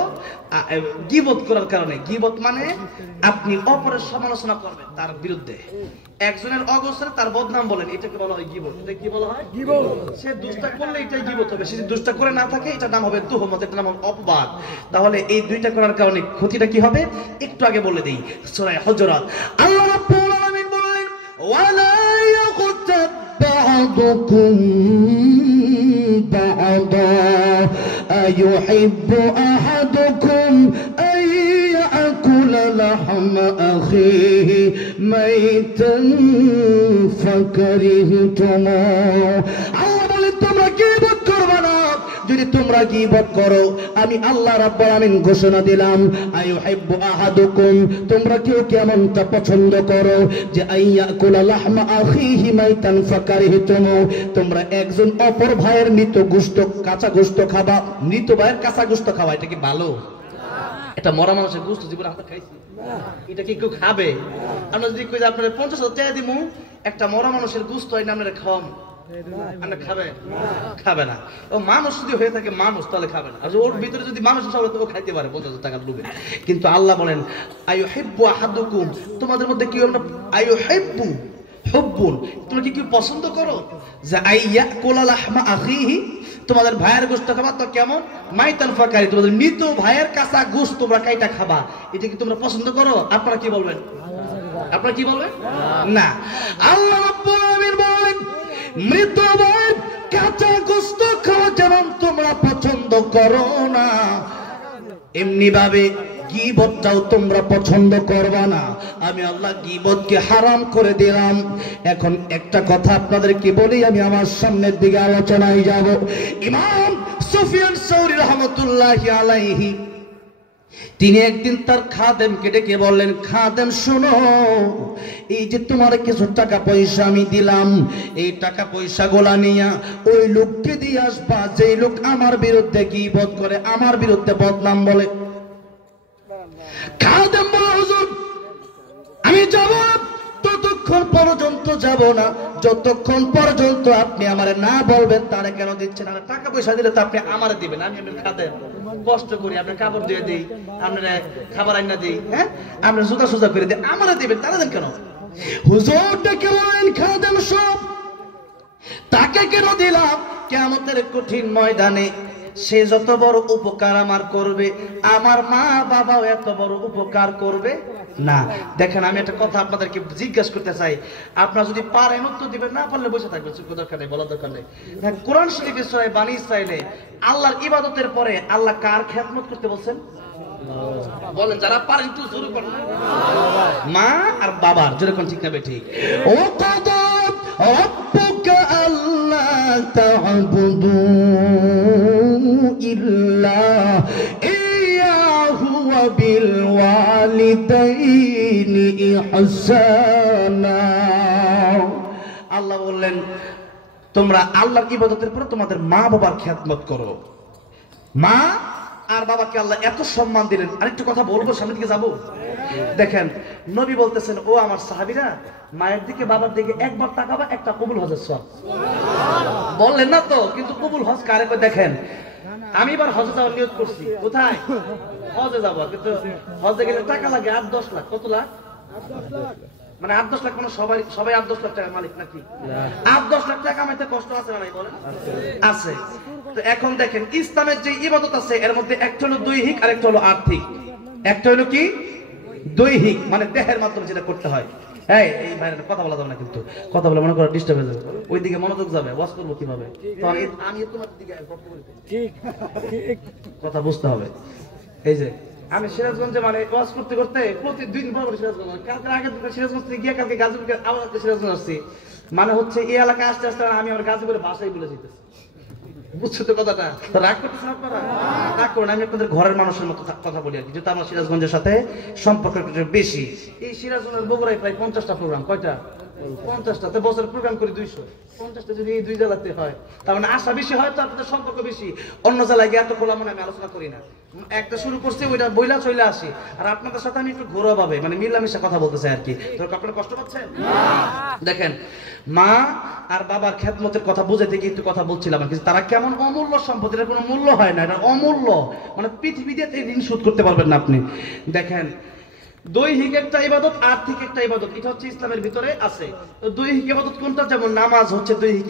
গীবত করার কারণে। গীবত মানে আপনি অপরের সমালোচনা করবেন তার বিরুদ্ধে, একজনের অগোচরে তার বদনাম বলেন, এটাকে বলা হয় গীবত। এটা কি বলা হয়? গীবত। সে দুষ্টা করলে এটাই গীবত হবে, সে যদি দুষ্টা করে না থাকে এটার নাম হবে তুহমত, এটার নাম হবে অপবাদ। তাহলে এই দুইটা করার কারণে ক্ষতিটা কি হবে একটু আগে বলে দেই। সূরা হুজুরাত আল্লাহ রাব্বুল আলামিন বলেন, ওয়ালা ইয়াগতাব বা'দুকুম বা'দা আইয়ুহিব্বু আহাদুকুম আন ইয়াকুলা লাহমা আখিহি মাইতান ফাকারিহতুম। আল্লাহ বলে তোমরা গীবত করবে না, যদি তোমরা গীবত করো আমি আল্লাহ রাব্বুল আলামিন ঘোষণা দিলাম, আইয়ুহিব্বু আহাদুকুম, তোমরা কেউ কেমনটা পছন্দ করো যে আইয়াকুলা লাহমা আখিহি মাইতান ফাকারিহতুম, তোমরা একজন অপর ভাইয়ের মৃত গোশত কাঁচা গোশত খাবা। মৃত ভাইয়ের কাঁচা গোশত খাওয়া এটা কি ভালো? এটা মরা মানুষের গোশত জীবনে হাতে খাইছি, এটা কি কেউ খাবে? আমরা যদি কই যে আপনারা 50,000 টাকা দিমু একটা মরা মানুষের গোশত এই আপনারা খাওয়াম, আমরা খাবে না। ও মানুষ যদি হয়ে থাকে মানুষ, তাহলে খাবে না। আর ওর ভিতরে যদি মানুষ হিসাবে তো খাইতে পারে 50,000 টাকার লোভে। কিন্তু আল্লাহ বলেন আইয়ুহিব্বু আহাদুকুম, তোমাদের মধ্যে কি আমরা আইয়ুহিব্বু হুব্বুন, তোমরা কি পছন্দ করো যে আইয়াকুলা লাহমা আখিহি, তোমাদের ভাইয়ের গোশত খাবা তো কেমন? মাইতান ফাকারি, তোমাদের মৃত ভাইয়ের কাঁচা গোশত তোমরা কাইটা খাবা, এটা কি তোমরা পছন্দ করো? আপনারা কি বলবেন? আপনারা কি বলবেন? না। আল্লাহ রাব্বুল আলামিন বলেন মৃত ভাইয়ের কাঁচা গোশত খাওয়া যেমন তোমরা পছন্দ করো না, এমনি ভাবে গীবতটাও তোমরা পছন্দ করবা না। আমি আল্লাহ গীবতকে হারাম করে দিলাম। এখন একটা কথা আপনাদেরকে বলি, আমি আমার সামনের দিকে আলোচনায় যাব। ইমাম সুফিয়ান সাউরি রাহমাতুল্লাহি আলাইহি তিনি একদিন তার খাদেমকে ডেকে বললেন, খাদেম শোনো, এই যে তোমার কিছু টাকা পয়সা আমি দিলাম, এই টাকা পয়সা গোলা নিয়া ওই লোককে দিয়ে আসবা যেই লোক আমার বিরুদ্ধে গীবত করে, আমার বিরুদ্ধে বদনাম বলে। খাদেম বলে, হুজুর আমি যাব, ততক্ষণ পর্যন্ত যাব না যতক্ষণ পর্যন্ত আপনি আমারে না বলবেন তারে কেন দিচ্ছেন। আর টাকা পয়সা দিলে তো আপনি আমারে দিবেন, আমি আপনার খাদেম, কষ্ট করি, আপনার কাপড় দিয়ে দিই, আপনার খাবার আইনা দিই, হ্যাঁ আপনার জুতা সুজা করে দিই, আমারে দিবেন, তারা দেন কেন? হুজুর ডেকে বলেন, খাদেম সব তাকে কেন দিলাম? কিয়ামতের কঠিন ময়দানে সে যত বড় উপকার আমার করবে, আমার মা বাবাও এত বড় উপকার করবে না। দেখেন আমি একটা কথা আপনাদেরকে জিজ্ঞাসা করতে চাই, আপনারা যদি পারেন উত্তর দিবেন, না পারলে বসে থাকবেন, চুপ দরকার নেই, বলার দরকার নেই। কোরআন শরীফের সূরা বানী ইসরাঈলে আল্লাহর ইবাদতের পরে আল্লাহ কার খেদমত করতে বলছেন? বলেন, যারা পারেন একটু জোরে করুন। মা আর বাবার, জোরে কোন ঠিক না বেঠিক? ও কাদা রাব্বুকা আল্লা তা'বুদু ইল্লা ইয়্যাহু ওয়া বিল ওয়ালিদাইনি ইহসানা। আল্লাহ বললেন, তোমরা আল্লাহর ইবাদতের পর তোমাদের মা বাবার খেদমত করো। মা আর বাবাকে আল্লাহ এত সম্মান দিলেন। আরেকটু কথা বলবো, সামনের দিকে যাবো। দেখেন নবী বলতেছেন, ও আমার সাহাবীরা, মায়ের দিকে বাবার দিকে একবার তাকাবা, একটা কবুল হজের সওয়াব। বললেন না তো, কিন্তু কবুল হজ কারে কয়? দেখেন আমি এবার হজে যাওয়ার নিয়ত করছি। কোথায়? হজে যাবো, কিন্তু হজে গেলে টাকা লাগে 8-10 লাখ। কত লাখ? মানে 8-10 লাখ। মানে সবাই 8-10 লাখ টাকার মালিক নাকি? 8-10 লাখ টাকা কামাইতে কষ্ট আছে না নাই বলেন? আছে। তো এখন দেখেন ইসলামের যে ইবাদত আছে এর মধ্যে একটা হলো দৈহিক আর একটা হলো আর্থিক। একটা হলো কি? দৈহিক, মানে দেহের মাধ্যমে যেটা করতে হয়। এই ভাইরা কথা বলা যাবে না, কিন্তু কথা বলে মনে করো ডিস্টার্ব হয়ে যাবে, ওইদিকে মনোযোগ যাবে। ওয়াজ করবো কিভাবে? তো আমি তোমার দিকে ঠিক কথা বুঝতে হবে। এই যে আমি সিরাজগঞ্জে মানে ওয়াজ করতে করতে প্রতিদিন বরাবর সিরাজগঞ্জ, কালকে আগের দিন সিরাজগঞ্জ থেকে গিয়ে কালকে গাজীপুরে আবার সিরাজগঞ্জ আসছি। মানে হচ্ছে এই এলাকায় আসতে আসতে আমি আমার গাজীপুরে ভাষাই বলে যেতেছি। বুঝছো তো কথাটা? রাগ করতেছেন আপনারা? রাগ করুন, আমি আপনাদের ঘরের মানুষের মতো কথা বলি আর কি, যেহেতু আমার সিরাজগঞ্জের সাথে সম্পর্ক একটু বেশি। এই সিরাজগঞ্জের বগুড়ায় প্রায় 50টা প্রোগ্রাম। কয়টা? 50টা। বছর প্রোগ্রাম করি 250টা। যদি এই দুই জেলাতে হয় তার মানে আশা বেশি হয়, তো আপনাদের সম্পর্ক বেশি। অন্য জেলায় গিয়ে এত খোলা মনে আমি আলোচনা করি না। একটা শুরু করছি, ওইটা বইলা চলে আসি। আর আপনাদের সাথে আমি একটু ঘোরা ভাবে মানে মিলামিশা কথা বলতে চাই আর কি। তো আপনারা কষ্ট পাচ্ছেন? দেখেন মা আর বাবার খেদমতের কথা বুঝাইতে গিয়ে একটু কথা বলছিলাম, কিন্তু তারা কেমন অমূল্য সম্পদ, এটার কোনো মূল্য হয় না, এটা অমূল্য। মানে পৃথিবীতে ঋণ শোধ করতে পারবেন না আপনি। দেখেন দৈহিক একটা ইবাদত, আর্থিক একটা ইবাদত, এটা হচ্ছে ইসলামের ভিতরে আছে। তো দৈহিক ইবাদত কোনটা? যেমন নামাজ হচ্ছে দৈহিক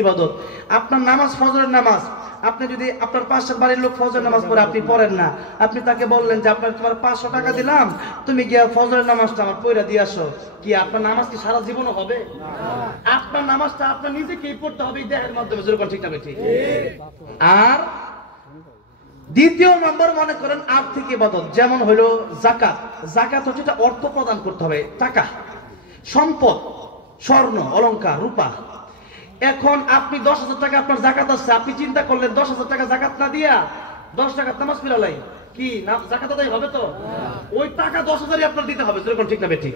ইবাদত। আপনার নামাজ, ফজরের নামাজ, আপনি যদি আপনার পাশের বাড়ির লোক ফজরের নামাজ পড়ে, আপনি পড়েন না, আপনি তাকে বললেন যে তোমার 500 টাকা দিলাম, তুমি গিয়া ফজরের নামাজটা আমার পড়া দিয়ে আসো, কি আপনার নামাজ কি সারা জীবনও হবে? আপনার নামাজটা আপনার নিজেকেই পড়তে হবে এই দেহের মাধ্যমে, যেরকম ঠিক না ঠিক? আর দ্বিতীয় নম্বর মনে করেন আর্থিক ইবাদত, যেমন হলো যাকাত। যাকাত হচ্ছে এটা অর্থ প্রদান করতে হবে, টাকা, সম্পদ, স্বর্ণ, অলংকার, রূপা। এখন আপনি 10,000 টাকা আপনার যাকাত আছে, আপনি চিন্তা করলেন 10,000 টাকা যাকাত না দিয়া 10 টাকা নামাজ পড়ালাই কি না যাকাত আদায় হবে? তো ওই টাকা 10,000ই আপনার দিতে হবে, যেরকম ঠিক না ঠিক?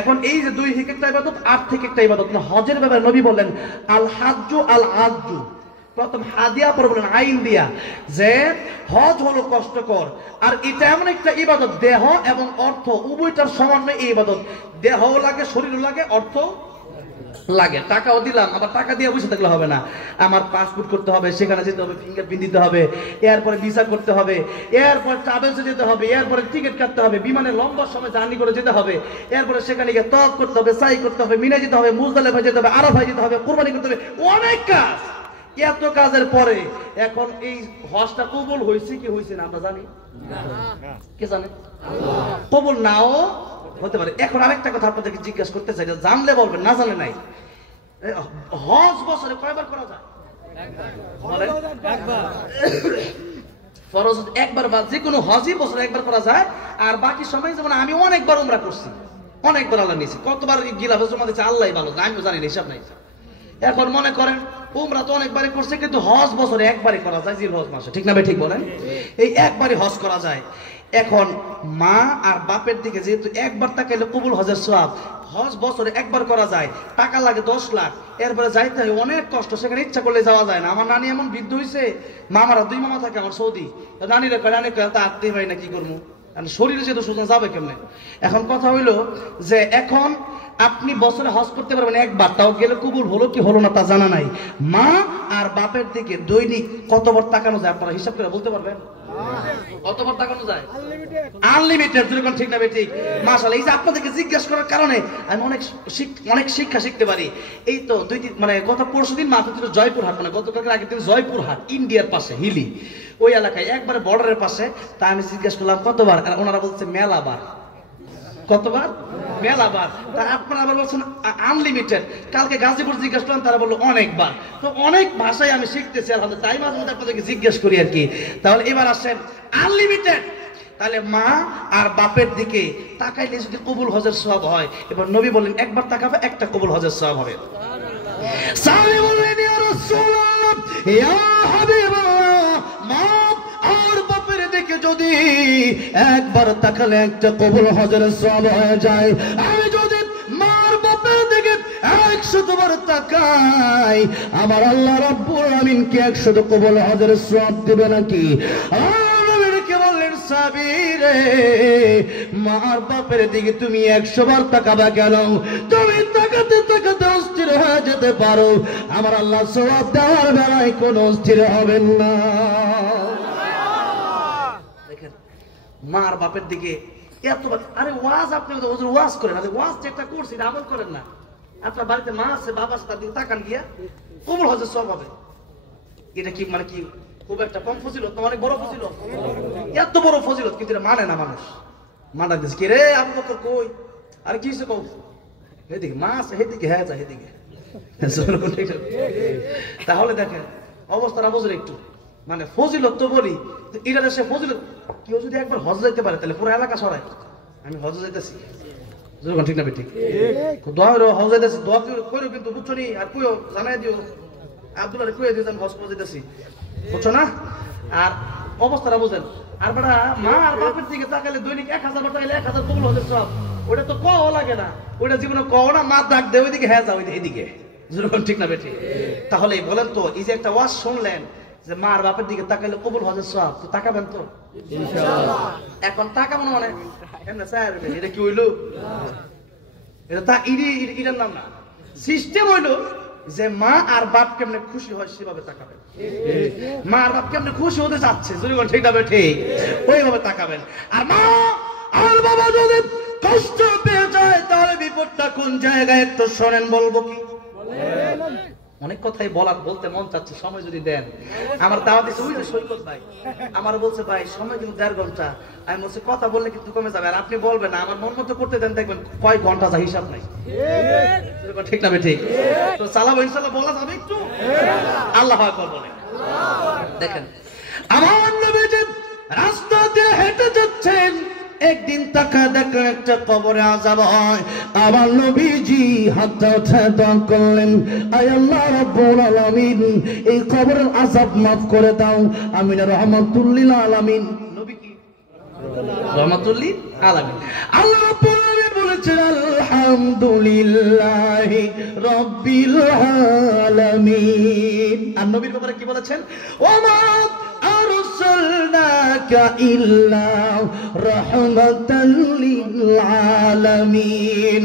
এখন এই যে দৈহিক একটা ইবাদত, আর্থিক একটা ইবাদত। হজের ব্যাপারে নবী বললেন আল হাজ্জু আল আজ্জু, প্রথম হাদিয়া পরে বলেন আইন দিয়া, যে হজ হলো কষ্টকর, আর এটা এমন একটা ইবাদত, দেহ এবং অর্থ উভয়টার সমন্বয়ে এই ইবাদত। দেহও লাগে, শরীরও লাগে, অর্থ লাগে। টাকাও দিলাম, আবার টাকা দিয়ে বসে থাকলে হবে না। আমার পাসপোর্ট করতে হবে, সেখানে যেতে হবে, ফিঙ্গারপ্রিন্ট দিতে হবে, এরপরে ভিসা করতে হবে, এরপরে ট্রাভেলসে যেতে হবে, এরপরে টিকিট কাটতে হবে, বিমানে লম্বা সময় জার্নি করে যেতে হবে, এরপরে সেখানে গিয়ে তওয়াফ করতে হবে, সাই করতে হবে, মিনা যেতে হবে, মুজদালিফা যেতে হবে, আরাফা যেতে হবে, কুরবানি করতে হবে, অনেক কাজ। এত কাজের পরে এখন এই হজটা কবুল হয়েছে কি হয়েছে না আমরা জানি? কে জানে? কবুল নাও হতে পারে। এখন আরেকটা কথা আপনাদেরকে জিজ্ঞাসা করতে চাই, জানলে বলবেন, না জানলে নাই। হজ বছরে কয়বার করা যায়? ফরজ একবার, বা যে কোনো হজই বছরে একবার করা যায়। আর বাকি সময় যেমন আমি অনেকবার উমরা করছি, অনেকবার আল্লাহ নিয়েছি, কতবার গিলাফে জমা দিয়েছে আল্লাহ ভালো, আমিও জানি না, হিসাব নাই। এখন মনে করেন উমরা তো অনেকবারই করছে, কিন্তু হজ বছরে একবারই করা যায়, জিলহজ মাসে, ঠিক না ভাই ঠিক বলেন? এই একবারই হজ করা যায়। এখন মা আর বাপের দিকে যেহেতু একবার তাকাইলে কবুল হজের সওয়াব, হজ বছরে একবার করা যায়, টাকা লাগে 10 লাখ, এরপরে যাইতে হয় অনেক কষ্ট, সেখানে ইচ্ছা করলে যাওয়া যায় না। আমার নানি এমন বৃদ্ধ হয়েছে, মামারা 2 মামা থাকে আমার সৌদি, নানিরা কয় নানি কয় তা আত্মীয় ভাই না কি করবো, শরীরে যেহেতু সুতরাং যাবে কেমনে। এখন কথা হইলো যে এখন আপনি বছরে হজ করতে পারবেন একবার, তাও গেলে কবুল হলো কি হলো না তা জানা নাই। মা আর বাপের দিকে দৈনিক কতবার তাকানো যায় আপনারা হিসাব করে বলতে পারবেন? কতবার তাকানো যায়? আনলিমিটেড, যেরকম ঠিক না ঠিক? মাশাআল্লাহ, এই যে আপনাদেরকে জিজ্ঞাসা করার কারণে আমি অনেক শিক্ষা শিখতে পারি। এই তো মানে গত পরশুদিন মাত্র ছিল জয়পুরহাট, মানে গতকালকে আগের দিন জয়পুরহাট, ইন্ডিয়ার পাশে হিলি ওই এলাকায়, একবারে বর্ডারের পাশে। তা আমি জিজ্ঞাসা করলাম কতবার, আর ওনারা বলছে মেলাবার। কতবার? মেলাবার। তা আপনারা আবার বলছেন আনলিমিটেড। কালকে গাজীপুর জিজ্ঞেস করলাম, তারা বললো অনেকবার। তো অনেক ভাষায় আমি শিখতেছি আলহামদুলিল্লাহ, তাই মাঝে মধ্যে আপনাদেরকে জিজ্ঞেস করি আর কি। তাহলে এবার আসেন আনলিমিটেড, তাহলে মা আর বাপের দিকে তাকাইলে যদি কবুল হজের সওয়াব হয়, এবার নবী বললেন একবার তাকাবে একটা কবুল হজের সওয়াব হবে। সাহাবী বললেন ইয়া রাসূলুল্লাহ, ইয়া হাবিবাল্লাহ, মা আর বাপের দিকে যদি একবার তাকালে একটা কবুল হজের সওয়াব হয়ে যায়, আমি যদি মার বাপের দিকে 100 বার তাকাই, আমার আল্লাহ রাব্বুল আলামিন কি 100 কবুল হজের সওয়াব দিবে নাকি? সাবিরে, মার বাপের দিকে তুমি 100 বার তাকাবা কেন? তুমি তাকাতে তাকাতে অস্থির হয়ে যেতে পারো, আমার আল্লাহ সওয়াব দেওয়ার বেলায় কোনো অস্থির হবেন না। দেখেন মার বাপের দিকে এতবার, আরে ওয়াজ আপনি হুজুর ওয়াজ করেন, আরে ওয়াজ যেটা করছি আমল করেন না। আপনার বাড়িতে মা আছে, বাবা আছে, তার দিকে তাকান গিয়া কবুল হজের সওয়াব হবে। এটা কি মানে কি খুব একটা কম ফজিলত না, অনেক বড় ফজিলত? এত বড় ফজিলত, কিন্তু এটা মানে না মানুষ। মানা দিচ্ছে কি রে আবু বকর কই, আরে কি হইছে কও, এদিকে মা আছে, এদিকে হ্যাঁ যা এদিকে। তাহলে দেখেন অবস্থাটা বুঝলে একটু, মানে ফজিলত তো বলি, এটা দেশে ফজিলত। কেউ যদি একবার হজ যাইতে পারে তাহলে পুরো এলাকা সরাই, আমি হজ যাইতেছি, ঠিক না ঠিক? দোয়া হজ যাইতেছি, দোয়া করো কিন্তু বুঝছো নি, আর কইও জানাই দিও আব্দুল্লাহ, কইও দিও আমি হজ করে যাইতেছি, বুঝছো না? আর অবস্থাটা বুঝেন। আর বেটা মা আর বাপের দিকে তাকালে দৈনিক 1000 বার তাকালে 1000 কবুল হজের সওয়াব, ওটা তো কও লাগে না, ওটা জীবনে কও না, মা ডাক দে ওইদিকে হ্যাঁ যাও এদিকে, যেরকম ঠিক না বেটি? তাহলে বলেন তো, এই যে একটা ওয়াজ শুনলেন যে মার বাপের দিকে তাকালে কবুল হজের সওয়াব, তো তাকাবেন তো ইনশাআল্লাহ? এখন তাকাবেন মানে এমন স্যার এটা কি হইলো, এটা তা ইডের নাম না, সিস্টেম হইলো যে মা আর বাপ কেমনে খুশি হয় সেভাবে তাকাবেন। মা আর বাপ কেমনে খুশি হতে যাচ্ছে, যদি ঠিক না ঠিক ওইভাবে তাকাবেন। আর মা আর বাবা যদি কষ্ট পেয়ে যায়, তাহলে বিপদটা কোন জায়গায় একটু শোনেন, বলবো কি? অনেক কথাই বলতে মন চাচ্ছে, সময় যদি দেন। আমার দাওয়াত দিচ্ছে ওই যে সৈকত ভাই, আমার বলছে ভাই সময় কিন্তু 1.5 ঘন্টা। আমি বলছি কথা বললে কিন্তু কমে যাবে, আর আপনি বলবেন না, আমার মন মতো করতে দেন, দেখবেন কয় ঘন্টা যা হিসাব নাই, ঠিক না ঠিক? তো চালাবো ইনশাআল্লাহ, বলা যাবে একটু, আল্লাহু আকবার বলেন। দেখেন আমার নবীজি রাস্তা দিয়ে হেঁটে যাচ্ছেন, একদিন তাকা দেখলেন একটা কবরে আযাব হয়। আমার নবীজি হাতটা উঠে দোয়া করলেন, আয় আল্লাহ রাব্বুল আলামিন, এই কবরের আযাব মাফ করে দাও, আমিন রাহমাতুল লিল আলামিন। নবী কি রাহমাতুল লিল আলামিন? আল্লাহ রাব্বুল আলামিন বলেছেন আলহামদুলিল্লাহি রাব্বিল আলামিন। আর নবীর ব্যাপারে কি বলেছেন? ওমা আরসালনাকা ইল্লা রাহমাতাল লিল আলামিন।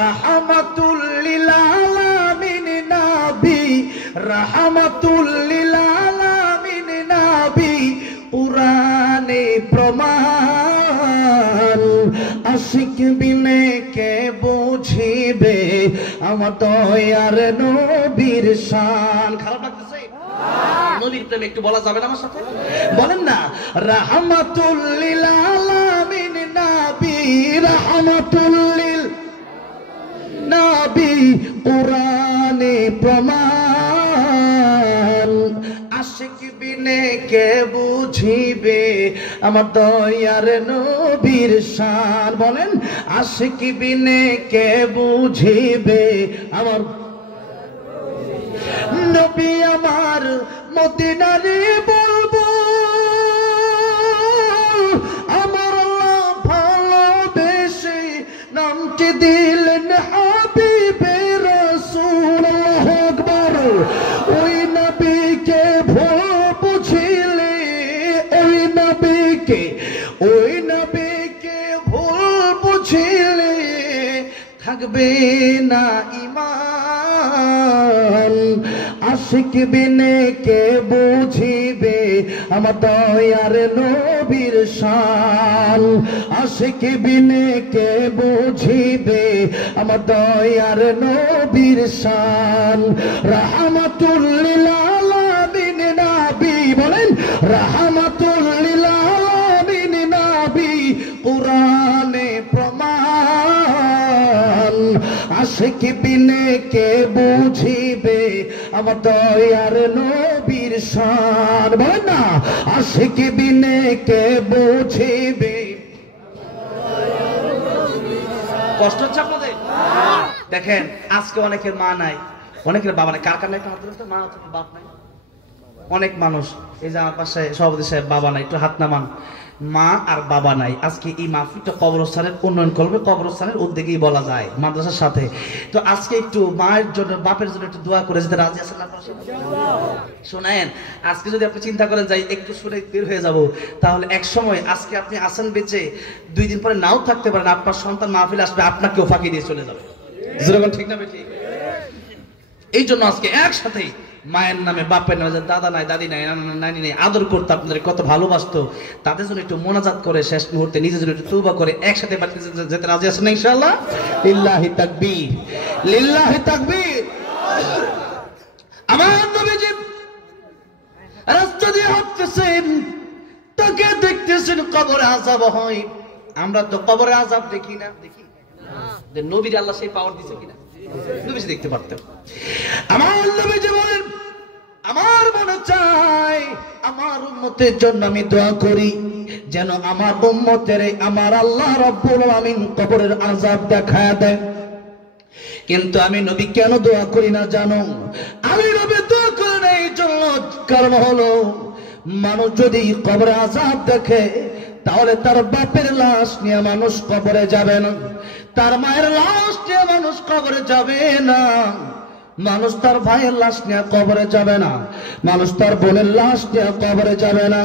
রাহমাতুল লিল আলামিন নবী, রাহমাতুল লিল আলামিন নবী, কুরআনে প্রমাণ। আশিক বিনে কে বুঝিবে আমার দয়ার নবীর শান। খারাপ লাগতেছে? নবীর প্রেমে একটু বলা যাবে না আমার সাথে? বলেন না, রাহমাতুল লিল আলামিন নবী, রাহমাতুল লিল নবী, কুরআনে প্রমাণ। আশিক বিনে কে বুঝিবে আমার দয়ার নবীর শান। বলেন, আশিক বিনে কে বুঝিবে আমার নবী আমার মদিনারে বলবো আমার আল্লাহ ভালোবেসে নামটি দিলেন হাবিবে রাসূল। আল্লাহু আকবার। ওই নবীকে ভুল বুঝিলে ওই নবীকে ভুল বুঝিলে থাকবে না ঈমান। আশিক বিনে কে বুঝিবে আমার দয়ার নবীর শান। আশিক বিনে কে বুঝিবে আমার দয়ার নবীর শান। রাহমাতুল লিল আলামিন নবী বলেন রাহমাতুল লিল আলামিন নবী কুরআনে প্রমাণ। আশিক বিনে কে বুঝিবে আমার দয়ার নবীর শান। বলেন না আশিক বিনে কে বুঝিবে। কষ্ট হচ্ছে আপনাদের? দেখেন আজকে অনেকের মা নাই, অনেকের বাবা নাই। কার কার নাই? মা আছে, বাপ নাই। অনেক মানুষ এই যে আমার পাশে সভাপতি সাহেব বাবা নাই, একটু হাত নামান। মা আর বাবা নাই। আজকে এই মাহফিলটা কবরস্থানের উন্নয়ন করবে, কবরস্থানের উদ্যোগেই বলা যায় মাদ্রাসার সাথে। তো আজকে একটু মায়ের জন্য বাপের জন্য একটু দোয়া করে যেতে রাজি আছেন আপনারা? শোনেন, আজকে যদি আপনি চিন্তা করেন যাই একটু শুনে বের হয়ে যাব, তাহলে এক সময় আজকে আপনি আসেন বেঁচে, 2 দিন পরে নাও থাকতে পারেন, আপনার সন্তান মাহফিল আসবে, আপনাকেও ফাঁকি দিয়ে চলে যাবে। যেরকম ঠিক না বেঠিক? এই জন্য আজকে একসাথে মায়ের নামে বাপের নামে, দাদা নাই দাদি নাই নানি নাই, আদর করতো, আপনাদের কত ভালোবাসতো, তাদের জন্য একটু মোনাজাত করে শেষ মুহূর্তে নিজের জন্য একটু তওবা করে একসাথে বাড়িতে যেতে রাজি আছেন না ইনশাআল্লাহ? লিল্লাহি তাকবীর, লিল্লাহি তাকবীর। আমার নবীজি রাস্তা দিয়ে হাঁটতেছেন, তাকে দেখতেছেন কবরে আযাব হয়। আমরা তো কবরে আযাব দেখি না, দেখি যে নবীর আল্লাহ সেই পাওয়ার দিয়েছে কিনা? নবীজি দেখতে পারতেন। আমার নবীজি বলেন আমার মনে চাই আমার উম্মতের জন্য আমি দোয়া করি যেন আমার উম্মতের আমার আল্লাহ রাব্বুল আলামিন কবরের আযাব দেখায় দেয়। কিন্তু আমি নবী কেন দোয়া করি না জানো? আমি নবী দোয়া করি না এই জন্য, কারণ হলো মানুষ যদি কবরে আযাব দেখে তাহলে তার বাপের লাশ নিয়ে মানুষ কবরে যাবে না, তার মায়ের লাশ নিয়ে মানুষ কবরে যাবে না, মানুষ তার ভাইয়ের লাশ নিয়ে কবরে যাবে না, মানুষ তার বোনের লাশ নিয়ে কবরে যাবে না।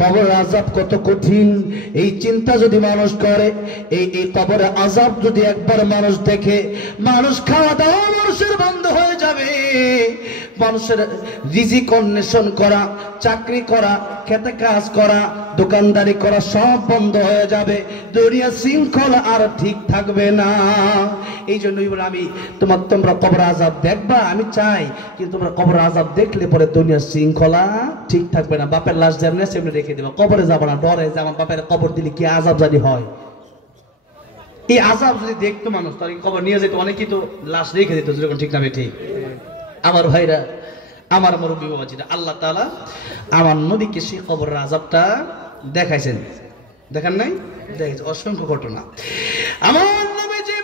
কবরের আযাব কত কঠিন এই চিন্তা যদি মানুষ করে, এই কবরের আযাব যদি একবার মানুষ দেখে, মানুষ খাওয়া দাওয়া মানুষের বন্ধ হয়ে যাবে, মানুষের রিজিক অন্বেষণ করা, চাকরি করা, খেতে কাজ করা, দোকানদারি করা সব বন্ধ হয়ে যাবে, দুনিয়া শৃঙ্খলা আর ঠিক থাকবে না। এই জন্যই বলে আমি তোমরা কবর আযাব দেখবা আমি চাই, কিন্তু তোমরা কবর আযাব দেখলে পরে দুনিয়ার শৃঙ্খলা ঠিক থাকবে না। বাপের লাশ যেমন সেমনি রেখে দেবা, কবরে যাবো না, ডরে যে আমার বাপের কবর দিলে কি আযাব জানি হয়। এই আযাব যদি দেখতো মানুষ তার কবর নিয়ে যেত, অনেকেই তো লাশ রেখে দিত, যেরকম ঠিক না ঠিক? আমার ভাইরা, আমার মুরব্বী বাবাজিরা, আল্লাহ তাআলা আমার নবীকে সেই কবরের আযাবটা দেখাইছেন, দেখেন নাই? দেখেছে অসংখ্য ঘটনা। আমার নবীজি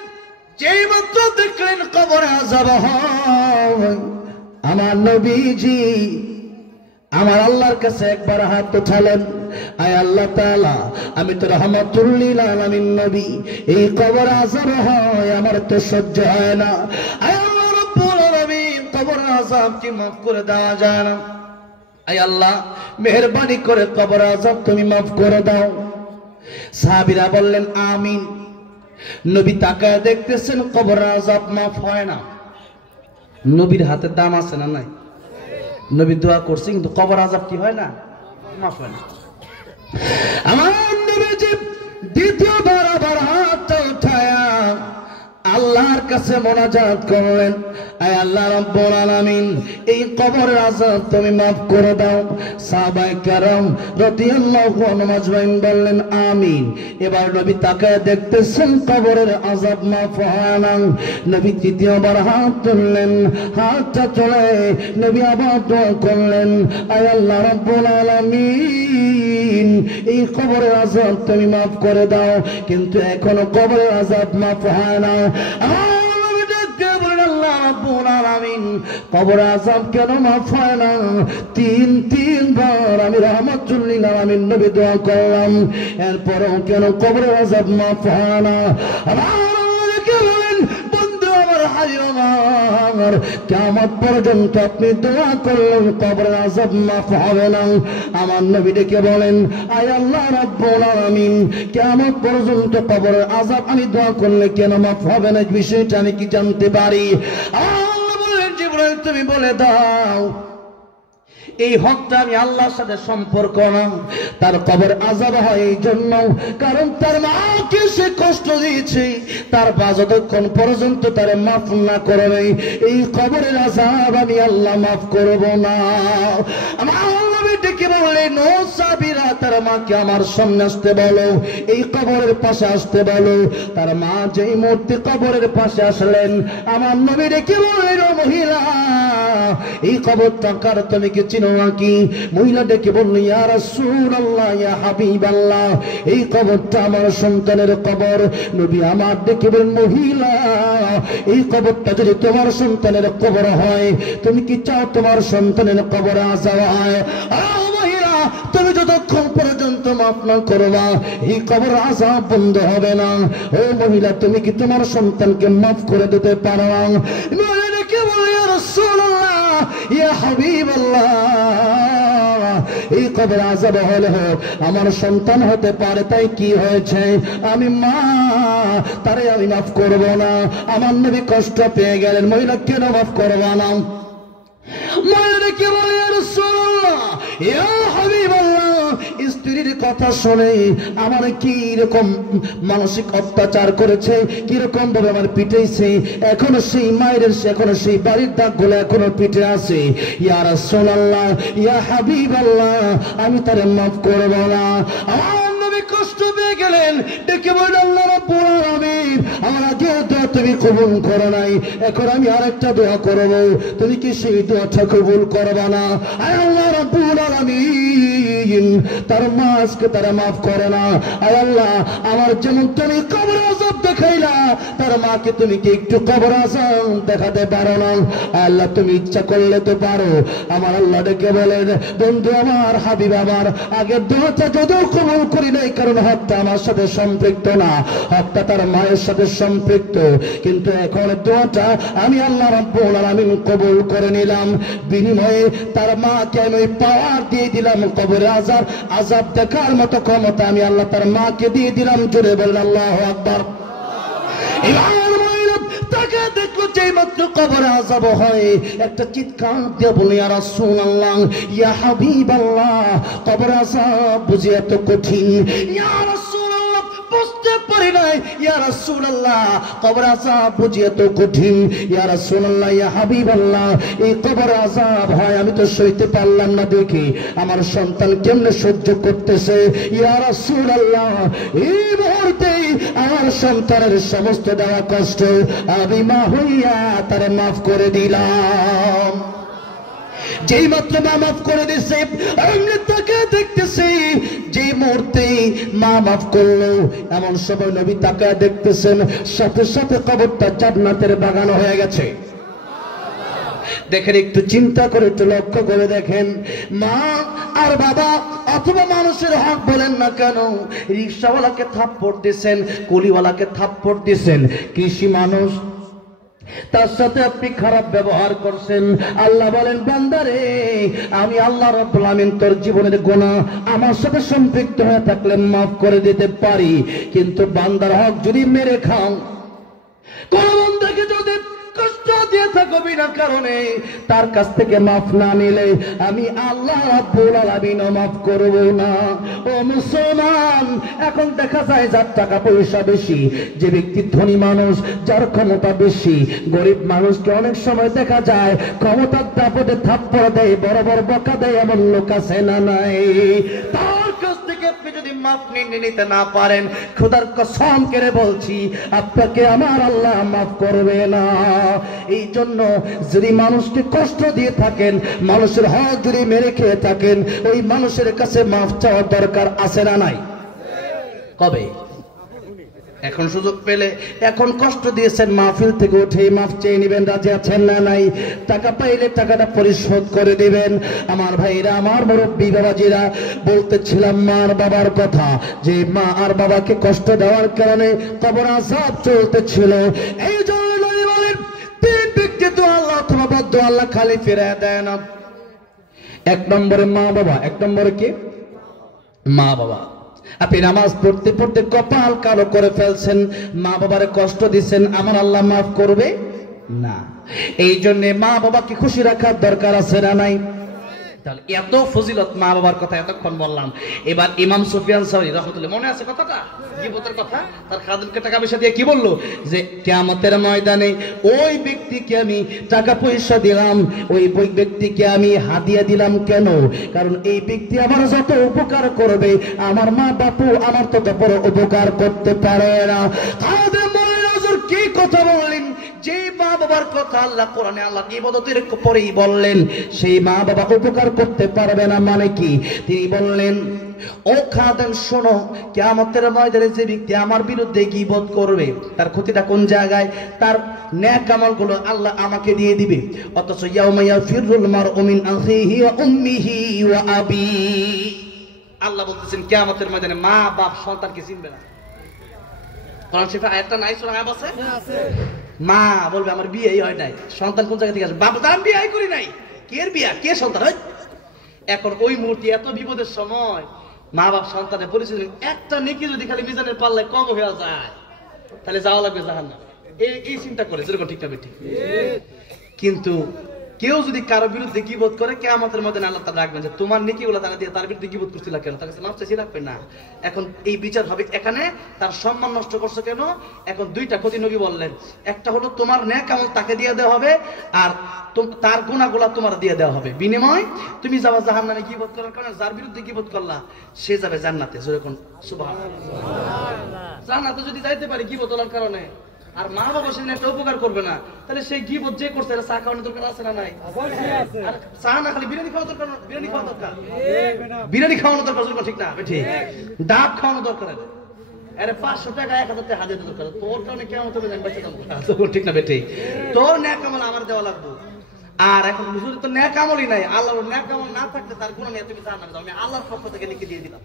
যেই মাত্র দেখলেন কবরে আযাব হয়, আমার নবীজি আমার আল্লাহর কাছে একবার হাত উঠালেন, আয় আল্লাহ তাআলা আমি তো রাহমাতুল লিল আলামিন নবী, এই কবর আযাব হয় আমার তো সহ্য হয় না, আয় আল্লাহ রাব্বুল আলামিন কবর আযাব কি মাফ করে দেওয়া যায় না? আয় আল্লাহ মেহেরবানি করে কবর আযাব তুমি মাফ করে দাও। সাহাবীরা বললেন আমিন। নবী তাকায় দেখতেছেন কবর আযাব মাফ হয় না। নবীর হাতে দাম আছে না নাই? নবী দোয়া করছে কিন্তু কবর আযাব কি হয় না? মাফ হয় না। আমার নবীজি দ্বিতীয়বার আবার হাত উঠায়া আল্লাহর কাছে মোনাজাত করলেন, আয় আল্লাহ রাব্বুল আলামিন এই কবরের আযাব তুমি মাফ করে দাও। সাহাবায়ে কেরাম রাদিয়াল্লাহু আনহুম আজমাইন বললেন আমিন। এবার নবী তাকায় দেখতেছেন কবরের আযাব মাফ হয় না। নবী তৃতীয়বার হাত তুললেন, হাতটা তুলে নবী আবার দোয়া করলেন, আয় আল্লাহ রাব্বুল আলামিন এই কবরের আযাব তুমি মাফ করে দাও। কিন্তু এখনো কবরের আযাব মাফ হয় না। আল্লাহ রাব্বুল আমিন কবর আযাব কেন মাফ হয় না? তিনবার আমি রাহমাতুল লিল আলামিন নবী দোয়া করলাম, এরপরেও কেন কবরের আযাব মাফ হয় না? কিয়ামত পর্যন্ত আপনি দোয়া করলেন কবরের আযাব মাফ হবে না। আমার নবী ডেকে বলেন, আয় আল্লাহ রাব্বুল আলামিন, কিয়ামত পর্যন্ত কবরের আযাব আমি দোয়া করলে কেন মাফ হবে না, বিষয়টা আমি কি জানতে পারি? আল্লাহ বলেন, জিবরাইল তুমি বলে দাও এই হকটা আমি আল্লাহর সাথে সম্পর্ক না। তার কবর আযাব হয় এই জন্য কারণ তার মাকে সে কষ্ট দিয়েছে, তার মা যতক্ষণ পর্যন্ত তার মাফ না করবে এই কবরের আযাব আমি আল্লাহ মাফ করব না। আমার আল্লাহ ডেকে বললেন, ও সাবিরা তার মাকে আমার সামনে আসতে বলো, এই কবরের পাশে আসতে বলো। তার মা যেই মুহূর্তে কবরের পাশে আসলেন, আমার নবী ডেকে বললেন, ও মহিলা এই কবরটা কার, তুমি কি চিনো নাকি? মহিলা ডেকে বলল, ইয়া রাসূলুল্লাহ, ইয়া হাবিবাল্লাহ, এই কবরটা আমার সন্তানের কবর। নবী আমার ডেকে বলেন, মহিলা এই কবরটা যদি তোমার সন্তানের কবর হয়, তুমি কি চাও তোমার সন্তানের কবরে আযাব হয়? মহিলা তুমি যতক্ষণ পর্যন্ত মাফ না করবা এই কবর আযাব বন্ধ হবে না। ও মহিলা তুমি কি তোমার সন্তানকে মাফ করে দিতে পারো? মহিলা ডেকে বলে, ইয়া রাসূলুল্লাহ, ইয়া হাবিবাল্লাহ, এই কবর আযাব হলে আমার সন্তান হতে পারে, তাই কি হয়েছে? আমি মা, তারে আমি মাফ করব না। আমার নবী কষ্ট পেয়ে গেলেন, মহিলা কেন মাফ করবা না? মহিলা কি বলে, ইয়া রাসূলুল্লাহ, ইয়া হাবিবাল্লাহ, স্ত্রীর কথা শুনে আমার কি রকম মানসিক অত্যাচার করেছে, কিরকম ভাবে আমার পিটাইছে, এখনো সেই মায়ের এখনো সেই বাড়ির দাগগুলো এখনো পিঠে আছে। ইয়া রাসূলুল্লাহ, ইয়া হাবিবাল্লাহ, আমি তারে মাফ করব না। আমার নবী কষ্ট পেয়ে গেলেন, ডেকে বললেন, আল্লাহ রাব্বুল আলামিন, আমার আগে দোয়া তুমি কবুল করো নাই, এখন আমি আরেকটা দোয়া করব, তুমি কি সেই দোয়াটা কবুল করবা না? আয় আল্লাহ রাব্বুল আলামিন, তার মা আজকে তারা মাফ করে না। আয় আল্লাহ, আমার যেমন তুমি কবর আযাব দেখাইলা, তার মাকে তুমি কি একটু কবর আযাব দেখাতে পারো না? আল্লাহ তুমি ইচ্ছা করলে তো পারো। আমার আল্লাহ ডেকে বলেন, বন্ধু আমার, হাবিব আমার, আগের দোয়াটা যদিও কবুল করি নাই কারণ হকটা আমার সাথে সম্পৃক্ত না, হকটা তার মায়ের সাথে সম্পৃক্ত, কিন্তু এখন দোয়াটা আমি আল্লাহ রাব্বুল আলামিন কবুল করে নিলাম। বিনিময়ে তার মাকে আমি পাওয়ার দিয়ে দিলাম, কবরের আযাব দেখার মতো ক্ষমতা আমি আল্লাহ তার মাকে দিয়ে দিলাম। জোরে বলেন আল্লাহু আকবার। তাকে দেখলো যেই মাত্র কবরে আযাব হয়, একটা চিৎকার দিয়ে বলে, ইয়া রাসূলুল্লাহ, ইয়া হাবিবাল্লাহ, কবরে আযাব বুঝি এত কঠিন? ইয়া রাসূলুল্লাহ, বুঝতে পারি নাই। ইয়া রাসূলুল্লাহ, কবর আযাব বুঝি এত কঠিন? ইয়া রাসূলুল্লাহ, ইয়া হাবিবাল্লাহ, এই কবর আযাব হয় আমি তো সইতে পারলাম না, দেখি আমার সন্তান কেমনে সহ্য করতেছে। ইয়া রাসূলুল্লাহ, এই মুহূর্তে আমার সন্তানের সমস্ত দেওয়া কষ্ট আমি মা হইয়া তারে মাফ করে দিলাম। যেই মাত্র মা মাফ করে দিছে, আমি তাকে দেখতেছি, যে মুহূর্তে মা মাফ করলো এমন সময় নবী তাকে দেখতেছেন, সাথে সাথে কবরটা জান্নাতের বাগান হয়ে গেছে। দেখেন, একটু চিন্তা করে, একটু লক্ষ্য করে দেখেন, মা আর বাবা অথবা মানুষের হক বলেন না কেন, রিকশাওয়ালাকে থাপ্পড় দিছেন, কুলিওয়ালাকে থাপ্পড় দিছেন, কৃষি মানুষ, তার সাথে আপনি খারাপ ব্যবহার করছেন। আল্লাহ বলেন, বান্দারে, আমি আল্লাহ রাব্বুল আমিন তোর জীবনের গুনাহ আমার সাথে সম্পৃক্ত হয়ে থাকলে মাফ করে দিতে পারি, কিন্তু বান্দার হক যদি মেরে খাও, কোন বান্দাকে যদি কষ্ট দিয়ে থাকো বিনা কারণে, তার কাছ থেকে মাফ না নিলে আমি আল্লাহ রাব্বুল আলামিন মাফ করব না। ও মুসলমান, এখন দেখা যায় যার টাকা পয়সা বেশি, যে ব্যক্তি ধনী মানুষ, যার ক্ষমতা বেশি, গরিব মানুষকে অনেক সময় দেখা যায় ক্ষমতার দাপটে থাপ্পড় দেয়, বড় বড় বকা দেয়, এমন লোক আছে না নাই? তার কাছ থেকে আপনি যদি মাফ নিতে না পারেন, খোদার কসম করে বলছি, আপনাকে আমার আল্লাহ মাফ করবে না। এই জন্য যদি মানুষকে কষ্ট দিয়ে থাকেন, মানুষের হক যদি মেরে খেয়ে থাকেন, ওই মানুষের কাছে মাফ চাওয়ার দরকার আছে না নাই? কবে? এখন সুযোগ পেলে, এখন কষ্ট দিয়েছেন, মাহফিল থেকে উঠে মাফ চেয়ে নেবেন, রাজি আছেন না নাই? টাকা পাইলে টাকাটা পরিশোধ করে দিবেন। আমার ভাইরা, আমার মুরব্বী বাবাজিরা, বলতেছিলাম মার বাবার কথা, যে মা আর বাবাকে কষ্ট দেওয়ার কারণে কবর আযাব চলতেছিল। এই জন্য বলেন, তিন ব্যক্তি তো আল্লাহ অথবা বদ্ধ আল্লাহ খালি ফিরিয়ে দেয় না। এক নম্বরে মা বাবা। এক নম্বরে কি? মা বাবা। আপনি নামাজ পড়তে পড়তে কপাল কালো করে ফেলছেন, মা বাবারে কষ্ট দিচ্ছেন, আমার আল্লাহ মাফ করবে না। এই জন্য মা বাবাকে খুশি রাখার দরকার আছে না নাই? তাহলে এত ফজিলত মা বাবার কথা এতক্ষণ বললাম। এবার ইমাম সুফিয়ান সাউরি রাহমাতুল্লাহ, মনে আছে কথাটা, গীবতের কথা? তার খাদেমকে টাকা পয়সা দিয়ে কি বললো? যে কিয়ামতের ময়দানে ওই ব্যক্তিকে আমি টাকা পয়সা দিলাম, ওই ব্যক্তিকে আমি হাদিয়া দিলাম। কেন? কারণ এই ব্যক্তি আমার যত উপকার করবে, আমার মা বাপু আমার তত বড় উপকার করতে পারে না। খাদেম বলেন, হুজুর কি কথা বললেন? যে মা বাবার কথা আল্লাহ কোরআনে আল্লাহ ইবাদতের পরেই বললেন, সেই মা বাবা উপকার করতে পারবে না মানে কি? তিনি বললেন, ও খাদেম শোনো, কিয়ামতের ময়দানে যে ব্যক্তি আমার বিরুদ্ধে গীবত করবে, তার ক্ষতিটা কোন জায়গায়? তার নেক আমলগুলো আল্লাহ আমাকে দিয়ে দিবে। অথচ ইয়াউমা ইয়াফিরুল মারউ মিন আখিহি ওয়া উম্মিহি ওয়া আবি, আল্লাহ বলতেছেন কিয়ামতের ময়দানে মা বাপ সন্তানকে চিনবে না। কোরআন শরীফে আয়াতটা নাই? সূরা আয়াত আছে? মা বলবে আমার বিয়েই হয় নাই, সন্তান কোন জায়গা থেকে আসবে? বাবা আমি বিয়ে করি নাই, কে বিয়া, কে সন্তান? এখন ওই মুহূর্তে এত বিপদের সময় মা বাপ সন্তানের পরিচয়, একটা নেকি যদি খালি মিজানের পাল্লায় কম হয়ে যায়, তাহলে যাওয়া লাগবে জাহান্নামে। এই চিন্তা করে, যেরকম ঠিক না ঠিক? কিন্তু কেউ যদি কারো বিরুদ্ধে গীবত করে, কিয়ামতের মধ্যে আল্লাহ তাআলা রাখবেন যে তোমার নেকিগুলো তারা দিয়ে তার বিরুদ্ধে গীবত করছিলা কেন, তার কাছে মাফ চাইছি, রাখবে না। এখন এই বিচার হবে এখানে, তার সম্মান নষ্ট করছো কেন? এখন দুইটা ক্ষতি নবী বললেন, একটা হলো তোমার নেক আমল তাকে দিয়ে দেওয়া হবে, আর তার গুনাহগুলো তোমার দিয়ে দেওয়া হবে। বিনিময় তুমি যাবা জাহান্নামে গীবত করার কারণে। যার বিরুদ্ধে গীবত করলা সে যাবে জান্নাতে। যেরকম সুবহানাল্লাহ, জান্নাতে যদি যাইতে পারে গীবত করার কারণে, আর মা বাবা সেদিন একটা উপকার করবে না, তাহলে সেই গীবত যে করছে চা খাওয়ানোর দরকার আছে না নাই? আর চা না খালি বিরিয়ানি খাওয়া দরকার, বিরিয়ানি খাওয়া দরকার, বিরিয়ানি খাওয়ানো দরকার, ঠিক না? ঠিক। ডাব খাওয়ানো দরকার, আরে 500 টাকা 1000 টাকা হাজার দরকার, তোর কারণে কেমন হবে জানবা, ঠিক না? বেঠে তোর নেক আমল আমার দেওয়া লাগবে। আর এখন হুজুর তো নেক আমলই নাই, আল্লাহর নেক আমল না থাকলে তার গুনাহ নিয়ে তুমি জান্নাতে যাও, আমি আল্লাহর পক্ষ থেকে লিখে দিয়ে দিলাম।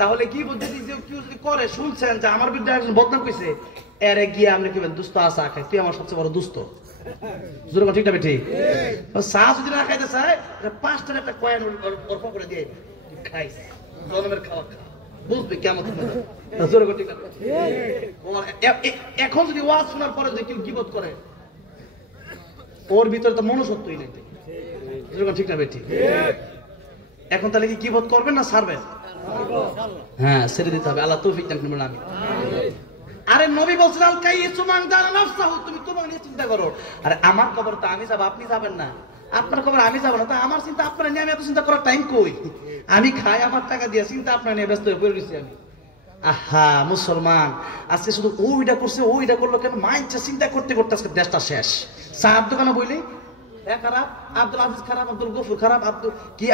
তাহলে কি বলতে, কেউ যদি করে, শুনছেন যে আমার বিরুদ্ধে একজন বদনাম কইছে, এরে গিয়ে আপনি কি বলেন, দুস্ত আসা খাই, তুই আমার সবচেয়ে বড় দুস্ত। যেরকম ঠিক না ঠিক? চা যদি না খাইতে চায়, 5 টাকা একটা কয়েন অর্প করে দিয়ে খাইস, জনমের খাওয়া খা, বুঝবে কেমন। এখন যদি ওয়াজ শোনার পরে যদি কেউ গীবত করে, ওর ভিতরে তো মনুষ্যত্বই নেই, যেরকম ঠিক না ঠিক? এখন তাহলে কি গীবত করবেন না ছাড়বেন? হ্যাঁ, ছেড়ে দিতে হবে। আল্লাহ তৌফিক দান করুন, আমিন। আরে নবী বলছেন, আল কাইয়িসু মান দানা নাফসাহু, তুমি তোমার নিয়ে চিন্তা করো। আরে আমার কবর তো আমি যাব, আপনি যাবেন না। আপনার কবর আমি যাব না, তা আমার চিন্তা আপনার নিয়ে আমি এত চিন্তা করার টাইম কই? আমি খাই আমার টাকা দিয়ে, চিন্তা আপনার নিয়ে ব্যস্ত হয়ে পড়ে গেছি আমি। আহা মুসলমান, আজকে শুধু ওইটা করছে, ওইটা করলো কেন, মাইন্ডটা চিন্তা করতে করতে আজকে দেশটা শেষ। চার দোকানে বইলেই খারাপ, আব্দুল আজিজ খারাপ, আব্দুল গফুর খারাপ,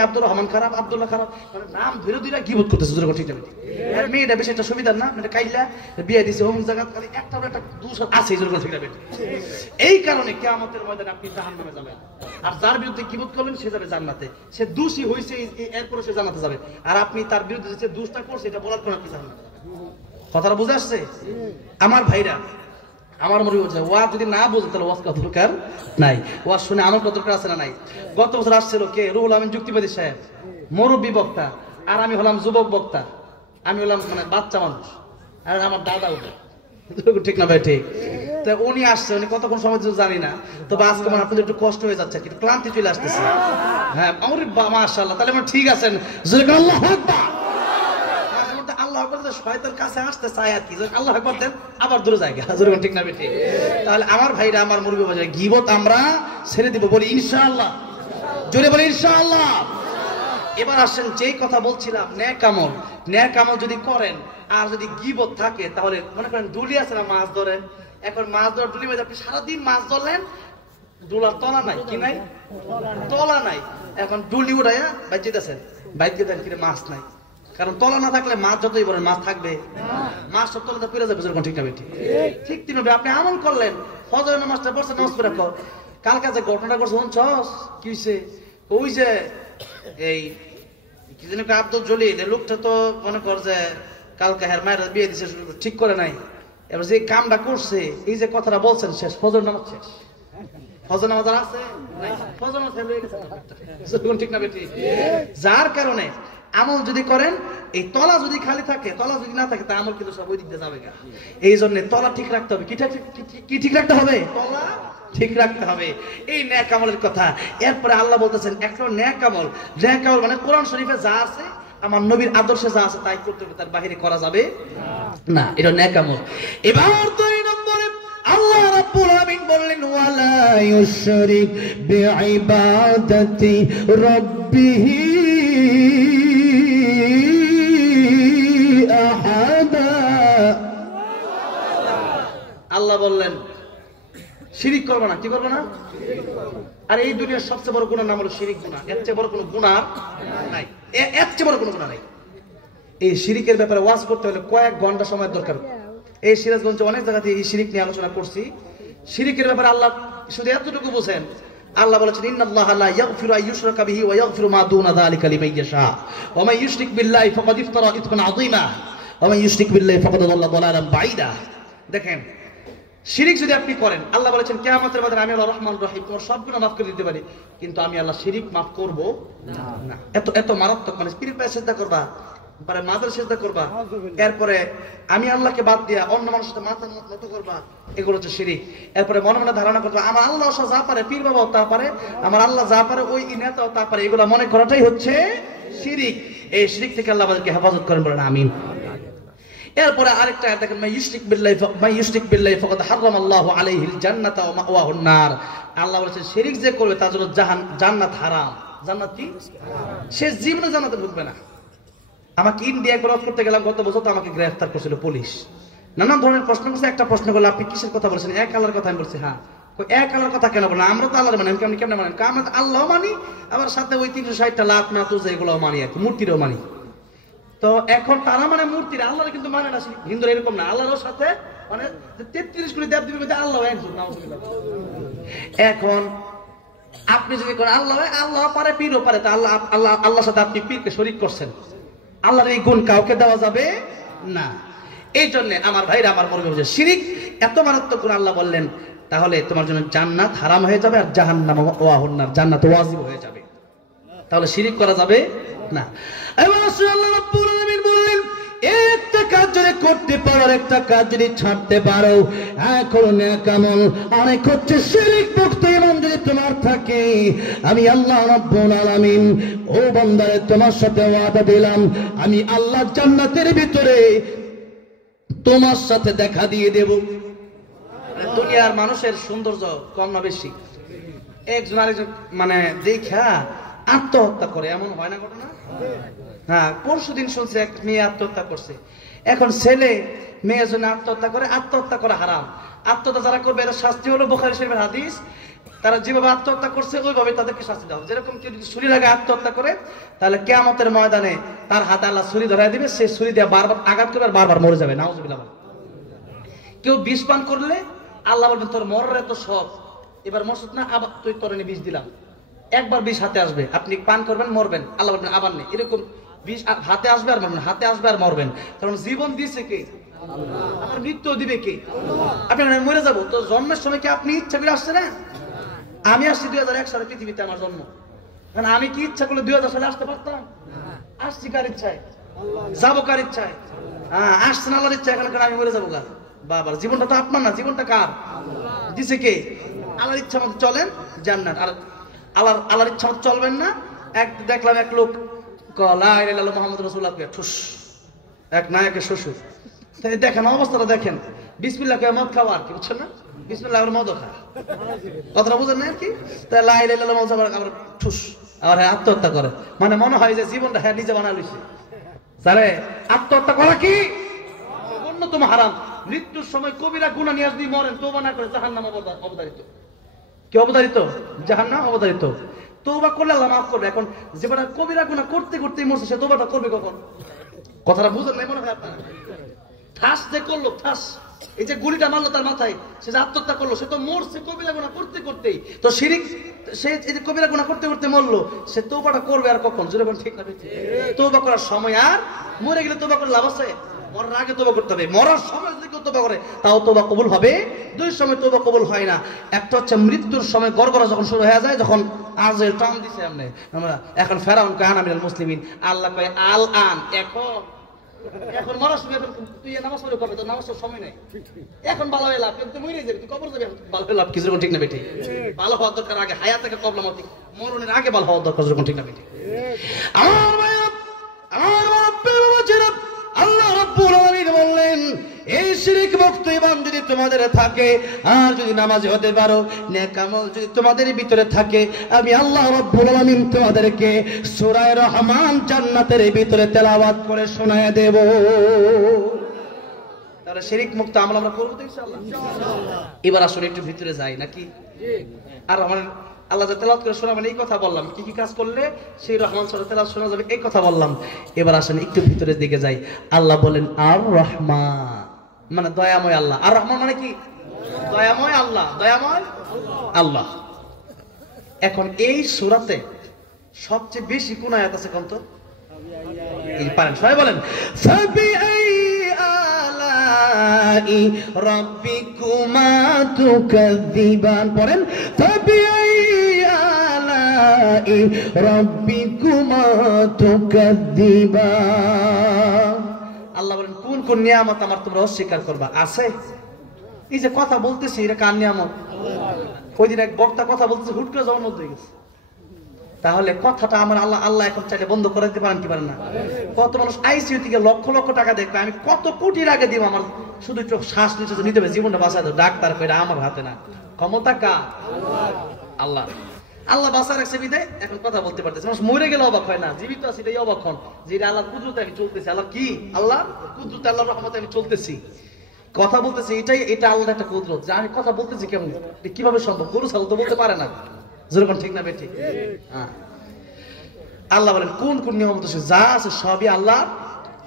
আব্দুর রহমান খারাপ, আব্দুল্লাহ খারাপ, মানে নাম ধরে ধরে গীবত করতেছে। ঠিক আছে? মেয়েটা বেশি একটা সুবিধার না, মানে কাইলা বিয়ে দিছে হোম জায়গা, একটা দোষ আছে। ঠিক আছে? এই কারণে কিয়ামতের ময়দানে আপনি জাহান্নামে যাবেন, আর যার বিরুদ্ধে গীবত করলেন সে যাবে জান্নাতে। সে দোষী হয়েছে, এরপরে সে জান্নাতে যাবে। আর আপনি তার বিরুদ্ধে যে দোষটা করছে, এটা বলার পর আপনি জান্নাতে যাবেন। কথাটা বুঝে আসছে আমার ভাইরা? আমার মনে হচ্ছে ওয়াজ যদি না বুঝে তাহলে ওয়াজ করার দরকার নাই, ওয়াজ শুনে আমার কত দরকার আছে না নাই? গত বছর আসছিল কে? রুহুল আমিন যুক্তিবাদী সাহেব, মুরব্বী বক্তা, আর আমি হলাম যুবক বক্তা, আমি হলাম মানে বাচ্চা মানুষ, আর আমার দাদা উঠে। ঠিক না ভাই? ঠিক। তো উনি আসছে, উনি কতক্ষণ সময় জানি না, তবে আজকে মানে আপনাদের একটু কষ্ট হয়ে যাচ্ছে, কিন্তু ক্লান্তি চলে আসতেছে। হ্যাঁ, আমার মাশাআল্লাহ, তাহলে আমার ঠিক আছেন। আল্লাহু আকবার, আল্লাহ শয়তানের কাছে আসতে চায় আর কি, আল্লাহ আকবার দেন, আবার দূরে জায়গা। ঠিক না বেটি? তাহলে আমার ভাইরা, আমার মুরব্বি বাজারে, গীবত আমরা ছেড়ে দিব, বলি ইনশাআল্লাহ, জোরে বলি ইনশাআল্লাহ। এবার আসেন যেই কথা বলছিলাম, নেক আমল। নেক আমল যদি করেন আর যদি গীবত থাকে, তাহলে মনে করেন ডুলি আছে না, মাছ ধরেন। এখন মাছ ধরার ডুলি মধ্যে আপনি সারাদিন মাছ ধরলেন, ডুলার তলা নাই, কি নাই? তলা নাই। এখন ডুলি উঠাইয়া বাইক যেতেছেন, বাইক যেতেন কিন্তু মাছ নাই, কারণ তলা না থাকলে মাছ যতই বলেন মাছ থাকবে। মাস তলাতে পড়ে যাবে যখন ঠিক না বেটি ঠিক তিনভাবে আপনি আমল করলেন ফজরের নামাজটা পড়ছেন নামাজ পড়ে কালকে যে ঘটনাটা করছে শুনছস কি হইছে ওই যে এই কি জানি আব্দুল জলিল এই লোকটা তো মনে কর যে কালকে হের মায়ের বিয়ে দিছে ঠিক করে নাই এবার যে কামটা করছে এই যে কথাটা বলছেন শেষ ফজর নামাজ শেষ ফজর নামাজ আছে ফজর নামাজ হয়ে গেছে ঠিক না বেটি যার কারণে আমল যদি করেন এই তলা যদি খালি থাকে তলা যদি না থাকে তা আমল কিন্তু সব ওই দিক দিয়ে যাবে না এই জন্য তলা ঠিক রাখতে হবে কি ঠিক রাখতে হবে তলা ঠিক রাখতে হবে এই নেক আমলের কথা এরপরে আল্লাহ বলতেছেন একটা নেক আমল মানে কোরআন শরীফে যা আছে আমার নবীর আদর্শে যা আছে তাই করতে হবে তার বাইরে করা যাবে না এটা নেক আমল এবার 2 নম্বরে আল্লাহ রাব্বুল আলামিন বললেন ওয়ালা ইউশরিক বিইবাদাতি রাব্বিহি আহাদা আল্লাহ বললেন শিরিক করবে না কি করবে না আর এই দুনিয়ার সবচেয়ে বড় গুনাহ নাম হলো শিরিক গুনাহ এর চেয়ে বড় কোনো গুনাহ নাই এর চেয়ে বড় কোনো গুনাহ নাই এই শিরিকের ব্যাপারে ওয়াজ করতে হলে কয়েক ঘন্টা সময় দরকার এই সিরাজগঞ্জে অনেক জায়গাতে এই শিরিক নিয়ে আলোচনা করছি শিরিকের ব্যাপারে আল্লাহ শুধু এতটুকু বলেন আল্লাহ বলেছেন ইন্নাল্লাহা লা ইয়াগফিরু আন ইউশরাকা বিহি ওয়া ইয়াগফিরু মা দুনা যালিকা লিমান ইয়াশা ওয়া মান ইউশরিক বিল্লাহি ফাকাদ ইফতারা ইথমান আযীমা ওয়া মান ইউশরিক বিল্লাহি ফাকাদ দাল্লা দালালান বাঈদা দেখেন শিরিক যদি আপনি করেন আল্লাহ বলেছেন কিয়ামতের মাঠে আমি আল্লাহ রহমান রহিম তোমার সব গুনাহ maaf করে দিতে পারি কিন্তু আমি আল্লাহ শিরিক maaf করব না এত মারাত্মক মানে স্পিরিট পায়ে সিজদা করবা পরে মাথার সিজদা করবা এরপরে আমি আল্লাহকে বাদ দিয়া অন্য মানুষের সাথে মাথা নত করবা এগুলো হচ্ছে শিরিক এরপরে মনে মনে ধারণা করবা আমার আল্লাহ যা পারে পীর বাবাও তা পারে আমার আল্লাহ যা পারে ওই নেতাও তা পারে এগুলো মনে করাটাই হচ্ছে শিরিক এই শিরিক থেকে আল্লাহ আমাদেরকে হেফাজত করেন বলেন আমিন এরপরে আরেকটা আয়াত দেখেন মাইয়ুশরিক বিল্লাহি ফাকাদ হারামাল্লাহু আলাইহিল জান্নাতা ওয়া মাওয়াহুন নার আল্লাহ বলেছেন শিরিক যে করবে তার জন্য জান্নাত হারাম জান্নাত কি সে জীবনে জান্নাতে ঢুকবে না আমাকে ইন্ডিয়া ক্রস করতে গেলাম গত বছর তো আমাকে গ্রেফতার করেছিল পুলিশ নানান ধরনের প্রশ্ন করছে একটা প্রশ্ন করলো আপনি কিসের কথা বলেছেন এক আল্লাহর কথা আমি বলছি হ্যাঁ এক আল্লাহর কথা কেন বলেন আমরা তো আল্লাহর মানি আমি কেমনে মানেন আমরা আল্লাহ মানি আবার সাথে ওই 360টা লাখ না তো যেগুলো মানি আর মূর্তিরও মানি তো এখন তারা মানে মূর্তির আল্লাহর কিন্তু মানে না হিন্দুরা এরকম না আল্লাহর সাথে মানে 33 কোটি দেবদেবীর মধ্যে আল্লাহ একজন নাউজুবিল্লাহ এখন আপনি যদি করেন আল্লাহ পারে পীরও পারে তা আল্লাহর সাথে আপনি পীরকে শরীক করছেন আল্লাহর এই গুণ কাউকে দেওয়া যাবে না এই জন্য আমার ভাইরা আমার মনে হচ্ছে শিরিক এত মারাত্মক গুণ আল্লাহ বললেন তাহলে তোমার জন্য জান্নাত হারাম হয়ে যাবে আর জাহান্নাম ওয়াহুন নার জান্নাত ওয়াজিব হয়ে যাবে তাহলে শিরিক করা যাবে না এবং আল্লাহ রাব্বুল আলামিন বললেন একটা কাজ যদি করতে পারো একটা কাজ যদি ছাড়তে পারো এখন নেক আমল অনেক হচ্ছে শিরিক মুক্ত ঈমান যদি তোমার থাকে আমি আল্লাহ রাব্বুল আলামিন ও বান্দারে তোমার সাথে ওয়াদা দিলাম আমি আল্লাহ জান্নাতের ভিতরে তোমার সাথে দেখা দিয়ে দেব দুনিয়ার মানুষের সৌন্দর্য কম না বেশি একজন আরেকজন মানে দেখা আত্মহত্যা করে এমন হয় না ঘটনা হ্যাঁ পরশুদিন শুনছি এক মেয়ে আত্মহত্যা করছে এখন ছেলে মেয়ের জন্য আত্মহত্যা করা হারাম আত্মহত্যা যারা করবে এর শাস্তি হলো বুখারী শরীফের হাদিস তারা যেভাবে আত্মহত্যা করছে ওইভাবে তাদেরকে শাস্তি দেওয়া হবে যেরকম কেউ যদি ছুরির আগে আত্মহত্যা করে তাহলে কিয়ামতের ময়দানে তার হাতে আল্লাহ ছুরি ধরায় দিবে সে ছুরি দিয়ে বারবার আঘাত করবে আর বারবার মরে যাবে নাউজুবিল্লাহ কেউ বিষ পান করলে আল্লাহ বলবেন তোর মররে তো সব এবার মরছত না আবার তুই তোরে বিষ দিলাম একবার বিষ হাতে আসবে আপনি পান করবেন মরবেন আল্লাহ বলবেন আবার নেই এরকম বিষ হাতে আসবে আর মরবেন হাতে আসবে আর মরবেন কারণ জীবন দিয়েছে কে আমার মৃত্যু দিবে কে আপনি মরে যাবো তো জন্মের সময় কি আপনি ইচ্ছা করে আসছে না আমি আসছি 2001 সালে পৃথিবীতে আমার জন্ম কারণ আমি কি ইচ্ছা করলে 2000 সালে আসতে পারতাম আসছি কার ইচ্ছায় যাবো কার ইচ্ছায় আসছেন আল্লাহর ইচ্ছা এখন আমি মরে যাবো কার বাবার জীবনটা তো আপনার না জীবনটা কার দিছে কে আল্লাহর ইচ্ছা মতো চলেন জান্নাত আর আল্লাহর ইচ্ছা মতো চলবেন না দেখলাম এক লোক লা ইলাহা ইল্লাল্লাহ মুহাম্মাদুর রাসূলুল্লাহ ঠুস এক নায়কের শ্বশুর দেখেন অবস্থাটা দেখেন বিসমিল্লাহ কয়ে মদ খাওয়া আর কি বুঝছেন না বিসমিল্লাহ আর মদও খায় কথাটা বুঝেন না আর কি তাই লা ইলাহা ইল্লাল্লাহ মুহাম্মাদুর আবার ঠুস আবার আত্মহত্যা করে মানে মনে হয় যে জীবনটা হ্যাঁ নিজে বানা লইছে স্যারে আত্মহত্যা করা কি অন্যতম হারাম মৃত্যুর সময় কবিরা গুনাহ নিয়ে যদি মরেন তওবা না করে জাহান্নাম অবধারিত কি অবধারিত জাহান্নাম অবধারিত তওবা করলে আল্লাহ মাফ করবে এখন যেটা কবিরা গুনাহ করতে করতেই মরছে সে তওবাটা করবে কখন কথাটা বুঝেন নাই মনে হয় আপনারা ঠাস যে করলো, ঠাস এই যে গুলিটা মারলো তার মাথায়, সে যে আত্মহত্যা করলো, সে তো মরছে কবিরা গুনাহ করতে করতেই। তো শিরিক, সে এই যে কবিরা গুনাহ করতে করতে মরলো, সে তওবাটা করবে আর কখন? জোরে বলেন ঠিক না বেঠিক? তওবা করার সময় আর মরে গেলে তওবা করে লাভ আছে? মরার আগে তওবা করতে হবে। মরার সময় যদি কেউ তওবা করে তাও তওবা কবুল হবে। দুই সময় তওবা কবুল হয় না। একটা হচ্ছে মৃত্যুর সময় গড়গড়া যখন শুরু হয়ে যায়, যখন আজেল টান দিছে আমনে, আমরা এখন ফেরাউন কানা মিনাল মুসলিমিন, আল্লাহ কয় আল আন, এখন মরার সময়, তুই নামাজ পড়ে কবে? তোর নামাজ সময় নাই, এখন ভালো হয়ে লাভ, তুই মরে যাবি, তুই কবর যাবি, ভালো হয়ে লাভ কিছু ঠিক না বেঠিক? ভালো হওয়ার দরকার আগে, হায়াত থেকে কবলা মতি, মরণের আগে ভালো হওয়ার দরকার ঠিক না বেঠিক? আমার ভাইরা, আমার বাবা, আল্লাহ রাব্বুল আলামিন বললেন, এই শিরক মুক্ত ঈমান যদি তোমাদের থাকে, আর যদি নামাজি হতে পারো, নেক আমল যদি তোমাদের ভিতরে থাকে, আমি আল্লাহ রাব্বুল আলামিন তোমাদেরকে সূরা রহমান জান্নাতের ভিতরে তেলাওয়াত করে শোনায় দেব। তাহলে শিরক মুক্ত আমল আমরা করব তো ইনশাআল্লাহ। এবার আসলে একটু ভিতরে যাই নাকি? আর আমার আল্লাহ যা তেলাওয়াত করে শোনাবেন এই কথা বললাম, কি কি কাজ করলে সেই রহমান সূরা তেলাওয়াত শোনা যাবে এই কথা বললাম। এবার আসেন একটু ভিতরের দিকে যাই। আল্লাহ বলেন আর রহমান মানে দয়াময় আল্লাহ। আর রহমান মানে কি? দয়াময় আল্লাহ, দয়াময় আল্লাহ। এখন এই সূরাতে সবচেয়ে বেশি কোন আয়াত আছে কোন তো? এই পারেন সবাই বলেন, ফাবিআই আলাই রাব্বিকুমা তুকাযিবান। পড়েন, ফাবিআই আলাই রাব্বিকুমা তুকাযিবান। আল্লাহ বলেন, কোন কোন নিয়ামত আমার তোমরা অস্বীকার করবা? আছে এই যে কথা বলতেছি, এটা কার নিয়ামত? ওই দিন এক বক্তা কথা বলতেছে, হুট করে জবান বন্ধ হয়ে গেছে। তাহলে কথাটা আমার আল্লাহ এখন চাইলে বন্ধ করে দিতে পারেন কি পারেন না? কত মানুষ আইসিইউ থেকে লক্ষ লক্ষ টাকা দেখবে, আমি কত কোটির আগে দিব, আমার শুধু একটু শ্বাস নিতে হবে, জীবনটা বাঁচায় দেবো। ডাক্তার কইরা আমার হাতে না, ক্ষমতা কার? আল্লাহ। আল্লাহ বাঁচা রাখছে বিদায় এখন কথা বলতে পারতেছে। মানুষ মরে গেলে অবাক হয় না, জীবিত আছে এটাই অবাক হন যে এটা আল্লাহর কুদরতে আমি চলতেছি। আল্লাহ কি? আল্লাহ কুদরতে, আল্লাহর রহমতে আমি চলতেছি, কথা বলতেছি। এটা আল্লাহর একটা কুদরত যে আমি কথা বলতেছি। কেমন কিভাবে সম্ভব? গরু ছাগল তো বলতে পারে না, যেরকম ঠিক না বেঠিক? হ্যাঁ। আল্লাহ বলেন কোন কোন নিয়ামত আছে, যা আছে সবই আল্লাহ।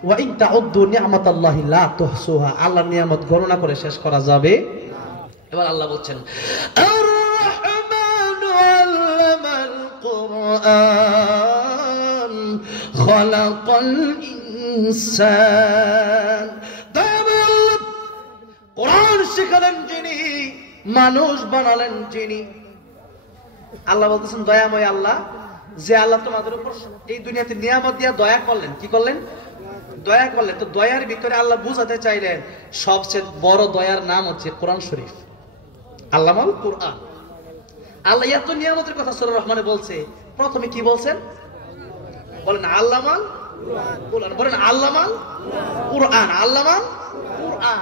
ওয়া ইন তাউদ্দু নি'মাতাল্লাহি লা তুহসুহা, আল্লাহর নিয়ামত গণনা করে শেষ করা যাবে। এবার আল্লাহ বলছেন আর রাহমানু আল্লামাল কুরআন খালাকাল ইনসান। কোরআন শিখালেন যিনি, মানুষ বানালেন যিনি। আল্লাহ বলতেছেন দয়াময় আল্লাহ, যে আল্লাহ তোমাদের উপর এই দুনিয়াতে নিয়ামত দিয়া দয়া করলেন। কি করলেন? দয়া করলেন। তো দয়ার ভিতরে আল্লাহ বুঝাতে চাইলেন সবচেয়ে বড় দয়ার নাম হচ্ছে কোরআন শরীফ। আল্লামাল কোরআন। আল্লাহ এত নিয়ামতের কথা সূরা রহমানে বলছে, প্রথমে কি বলছেন? বলেন আল্লামাল কোরআন। বলেন আল্লামাল কোরআন, আল্লামাল কোরআন।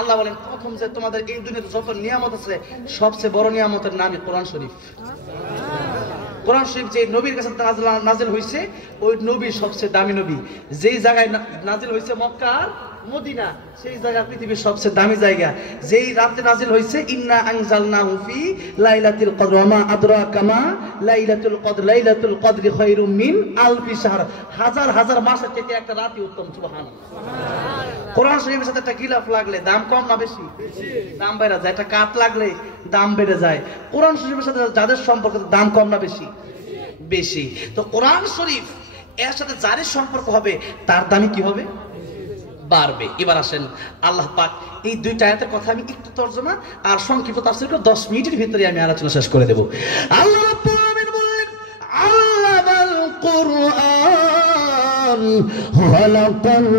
আল্লাহ বলেন প্রথম যে তোমাদের এই দুনিয়াতে যত নিয়ামত আছে, সবচেয়ে বড় নিয়ামতের নামই কোরআন শরীফ। কোরআন শরীফ যে নবীর কাছে নাজিল হয়েছে, ওই নবী সবচেয়ে দামি নবী। যেই জায়গায় নাজিল হয়েছে মক্কা আর মদিনা, সেই জায়গা পৃথিবীর সবচেয়ে দামি জায়গা। যেই রাতে নাজিল হয়েছে ইন্না আনজালনাহু ফি লাইলাতুল কদর ওয়া মা আদরাকা মা লাইলাতুল কদর, লাইলাতুল কদরি খায়রুম মিন আলফি শাহর। হাজার হাজার মাসের থেকে একটা রাতই উত্তম। সুবহানাল্লাহ। কোরআন শরীফের সাথে একটা গিলাফ লাগলে দাম কম না বেশি? দাম বেড়ে যায়। একটা কাট লাগলে দাম বেড়ে যায়। কোরআন শরীফের সাথে যাদের সম্পর্ক দাম কম না বেশি? বেশি। তো কোরআন শরীফ এর সাথে যার সম্পর্ক হবে তার দামই কি হবে? বাড়বে। এবার আসেন আল্লাহ পাক এই দুইটা আয়াতের কথা আমি একটু তরজমা আর সংক্ষিপ্ত তাফসীর করে 10 মিনিটের ভিতরে আমি আলোচনা শেষ করে দেব। আল্লাহ রাব্বুল আলামিন বলেন আল্লামাল কুরআন খালাকাল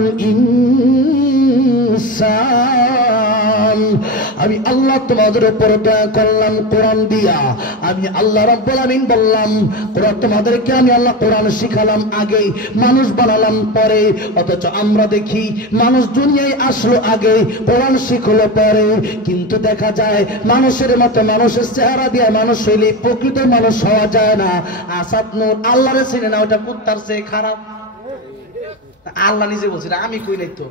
ইনসান। আমি আল্লাহ তোমাদের উপর দয়া করলাম কোরআন দিয়া। আমি আল্লাহ রাব্বুল আলামিন বললাম কোরআন তোমাদেরকে আমি আল্লাহ কোরআন শিখালাম আগে, মানুষ বানালাম পরে। অথচ আমরা দেখি মানুষ দুনিয়ায় আসলো আগে, কোরআন শিখলো পরে। কিন্তু দেখা যায় মানুষের মতো মানুষের চেহারা দিয়ে মানুষ হইলে প্রকৃত মানুষ হওয়া যায় না। আসাদ নূর আল্লাহরে চিনে না, ওটা কুত্তার চেয়ে খারাপ। আল্লাহ নিজে বলছে, আমি কই নাই তো।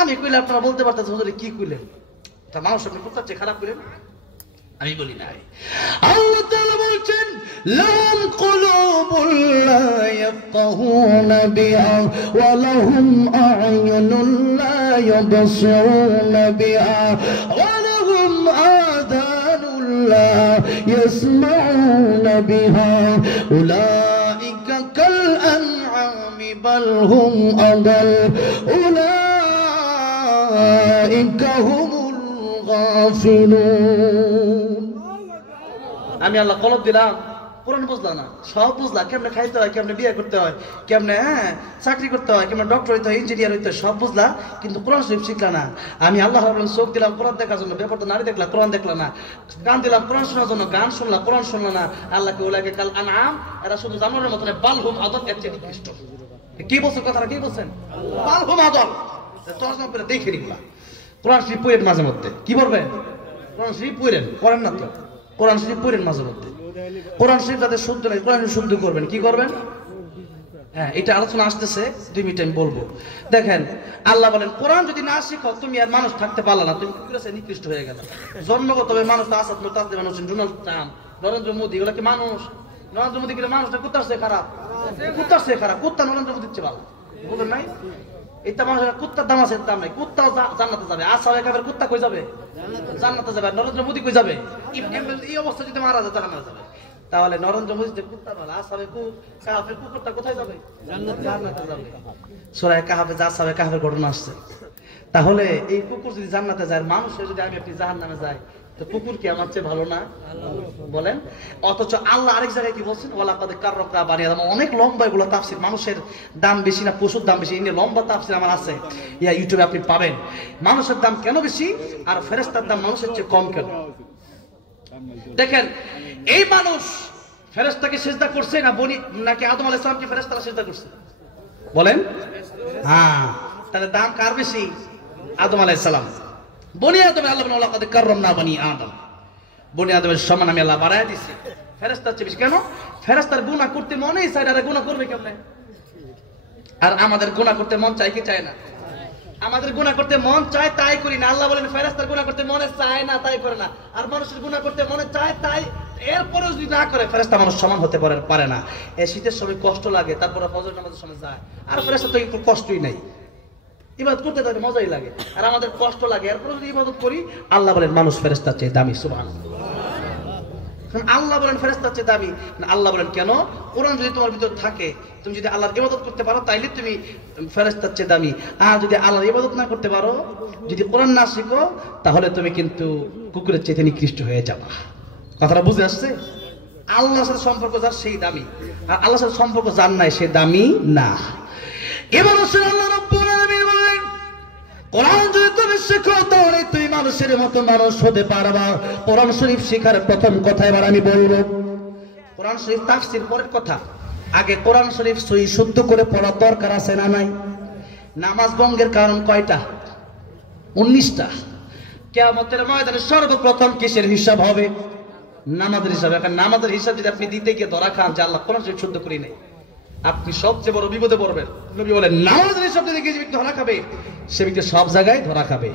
আমি কইলে আপনারা বলতে পারতেছেন হুজুর কি কইলেন, তা মানুষ আপনি কুত্তার চেয়ে খারাপ কইলেন? আমি বলি নাই। আল্লাহ তাআলা বলছেন লাহুম কুলুবুন লা ইয়াফকাহুনা বিহা ওয়া লাহুম আ'য়ুনুন লা ইউবসিরুনা বিহা ওয়া লাহুম আযানুন লা ইয়াসমাউনা বিহা উলাইকা কাল আন'আমি বাল হুম আদাল উলাইকা হুমুল গাফিলুন। আমি আল্লাহ কলব দিলাম, কোরআন বুঝলা না, সব বুঝলা, কেমনে খাইতে হয়, কেমনে বিয়ে করতে হয়, কেমনে চাকরি করতে হয়, কেমনে ডক্টর হইতে হয়, ইঞ্জিনিয়ার হইতে হয়, সব বুঝলা, কিন্তু কোরআন শরীফ শিখলা না। আমি আল্লাহ রাব্বুল চোখ দিলাম কোরআন দেখার জন্য, ব্যাপারটা নারী দেখলা, কোরআন দেখলা না। গান দিলাম কোরআন শোনার জন্য, গান শুনলা, কোরআন শুনলা না। আল্লাহকে উলাইকা কাল আন'আম, এরা শুধু জানোয়ারের মতন, বাল হুম আদল, এর চেয়ে নিকৃষ্ট। কি বলছেন কথাটা, কি বলছেন? বাল হুম আদল। তর্জমা করে দেখে নিগুলা। কোরআন শরীফ পড়েন মাঝে মধ্যে। কি বলবেন? কোরআন শরীফ পড়েন, পড়েন না তো। কোরআন শরীফ পড়েন মাঝে মধ্যে। কোরআন শরীফ যাদের শুদ্ধ নাই, কোরআন শুদ্ধ করবেন। কি করবেন? হ্যাঁ, এটা আলোচনা আসতেছে, 2 মিনিট আমি বলবো। দেখেন, আল্লাহ বলেন কোরআন যদি না শিখো তুমি আর মানুষ থাকতে পারলা না, তুমি নিকৃষ্ট হয়ে গেল। জন্মগতভাবে মানুষ তো আসাদ মোতাদ্দেদ মানুষ, ডোনাল্ড ট্রাম্প, নরেন্দ্র মোদী, এগুলো কি মানুষ? নরেন্দ্র মোদী কি মানুষটা কুত্তার চেয়ে খারাপ? কুত্তার চেয়ে খারাপ। কুত্তা নরেন্দ্র মোদীর চেয়ে ভালো, বুঝলেন নাই? এটা মানুষের কুত্তার দাম আছে, দাম নাই। কুত্তা জান্নাতে যাবে, আসাবে কাফের কুত্তা কই যাবে? জান্নাতে যাবে। নরেন্দ্র মোদী কই যাবে? এই অবস্থা যদি মারা যায় জাহান্নামে যাবে। তাহলে নরেন্দ্র মোদী যে কুত্তা বলে, আসাবে কাফের কুকুরটা কোথায় যাবে? জান্নাতে যাবে। সূরা কাহফে আসাবে কাফের ঘটনা আসছে। তাহলে এই কুকুর যদি জান্নাতে যায়, মানুষের যদি আমি আপনি জাহান্নামে যাই, তো কুকুর কি আমার চেয়ে ভালো না? বলেন। অথচ আল্লাহ আরেক জায়গায় কি বলছেন? ওয়ালাকাদ কাররামনা বানি আদম। অনেক লম্বা এগুলো তাফসীর, মানুষের দাম বেশি না পশুর দাম বেশি, এই নিয়ে লম্বা তাফসীর আমার আছে, ইউটিউবে আপনি পাবেন। মানুষের দাম কেন বেশি আর ফেরেশতার দাম মানুষের চেয়ে কম কেন? দেখেন, এই মানুষ ফেরেশতাকে সিজদা করছে না বনি, নাকি আদম আলাইহিস সালামকে ফেরেশতারা সিজদা করছে? বলেন। হ্যাঁ, তাহলে দাম কার বেশি? আদম আলাইহিস সালাম। বনি আদম, আল্লাহ বলেন ওয়ালাকাদ কাররামনা বানি আদম। বনি আদমের সম্মান আমি আল্লাহ বাড়ায় দিছি, ফেরেশতার চেয়ে বেশি। কেন? ফেরেশতার গুনাহ করতে মনেই চায় না, গুনাহ করবে কেমনে? আর আমাদের গুনাহ করতে মন চায় কি চায় না? আমাদের গুনাহ করতে মন চায়, তাই করি না। আল্লাহ বলেন ফেরেশতার গুনাহ করতে মনে চায় না, তাই করে না। আর মানুষের গুনাহ করতে মনে চায়, তাই এরপরে যদি না করে, ফেরেশতা মানুষ সমান হতে পারে না। এই শীতের সময় কষ্ট লাগে, তারপরে ফজর নামাজের সময় যায়, আর ফেরেশতা তো একটু কষ্টই নাই, ইবাদত করতে তাদের মজাই লাগে। আর আমাদের কষ্ট লাগে, এরপরে যদি ইবাদত করি। আল্লাহ বলেন মানুষ ফেরেশতার চেয়ে দামি। সুবহানাল্লাহ। আল্লাহ বলেন ফেরেশতার চেয়ে দামি। আল্লাহ বলেন কেন? কোরআন যদি তোমার ভিতর থাকে, তুমি যদি আল্লাহর ইবাদত করতে পারো, তাইলে তুমি ফেরেশতার চেয়ে দামি। আর যদি আল্লাহর ইবাদত না করতে পারো, যদি কোরআন না শিখো, তাহলে তুমি কিন্তু কুকুরের চেয়ে নিকৃষ্ট হয়ে যাবা। কথাটা বুঝে আসছে? আল্লাহর সাথে সম্পর্ক যার, সেই দামি। আর আল্লাহর সাথে সম্পর্ক যার নাই, সে দামি না। এবার আল্লাহ রাব্বুল আলামিন বলেন কোরআন যদি তুমি শিখো, তাহলে তুমি মানুষের মতো মানুষ হতে পারবা। কোরআন শরীফ শেখার প্রথম কথা এবার আমি বলবো। কোরআন শরীফ তাফসীর পরের কথা, আগে কোরআন শরীফ সহি শুদ্ধ করে পড়া দরকার আছে না নাই? নামাজ ভঙ্গের কারণ কয়টা? 19টা। কিয়ামতের ময়দানে সর্বপ্রথম কিসের হিসাব হবে? নামাজের হিসাব। এখন নামাজের হিসাব যদি আপনি দিতে গিয়ে ধরা খান যে আল্লাহ কোরআন শরীফ শুদ্ধ করি নাই, আপনি সবচেয়ে বড় বিপদে পড়বেন। নবী বলেন নামাজের হিসাব দিতে গিয়ে যে ব্যক্তি ধরা খাবে, সে ব্যক্তি সব জায়গায় ধরা খাবে।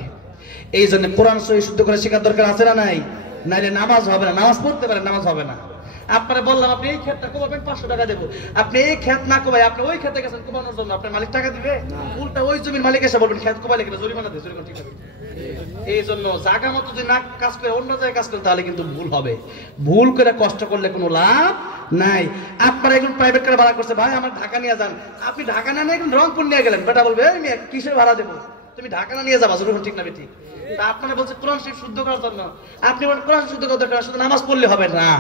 এই জন্য কোরআন শরীফ শুদ্ধ করে শেখার দরকার আছে না নাই? নাইলে নামাজ হবে না। নামাজ পড়তে পারেন, নামাজ হবে না। আপনারা বললাম আপনি এই ক্ষেতটা কোবাবেন, 500 টাকা দেবো। আপনি এই ক্ষেত না কোবাই, আপনি ওই ক্ষেতে গেছেন কোবানোর জন্য, আপনার মালিক টাকা দিবে? উল্টা ওই জমির মালিক এসে বলবেন ক্ষেত কোবাইলে কিনা জরিমানা দিয়ে, জরিমানা ঠিক আছে। এই জন্য জায়গা মতো যদি না কাজ করে অন্য জায়গায় কাজ করেন, তাহলে কিন্তু ভুল হবে। ভুল করে কষ্ট করলে কোনো লাভ নাই। আপনারা একজন প্রাইভেট কারে ভাড়া করছে, ভাই আমার ঢাকা নিয়ে যান। আপনি ঢাকা না নিয়ে রংপুর নিয়ে গেলেন, বেটা বলবে এই মেয়ে কিসের ভাড়া দেবো, তুমি ঢাকা না নিয়ে যাবা, জরুরি ঠিক না ঠিক? তা আপনারা বলছে কোরআন শরীফ শুদ্ধ করার জন্য, আপনি বলেন কোরআন শুদ্ধ করার দরকার, শুধু নামাজ পড়লে হবে না।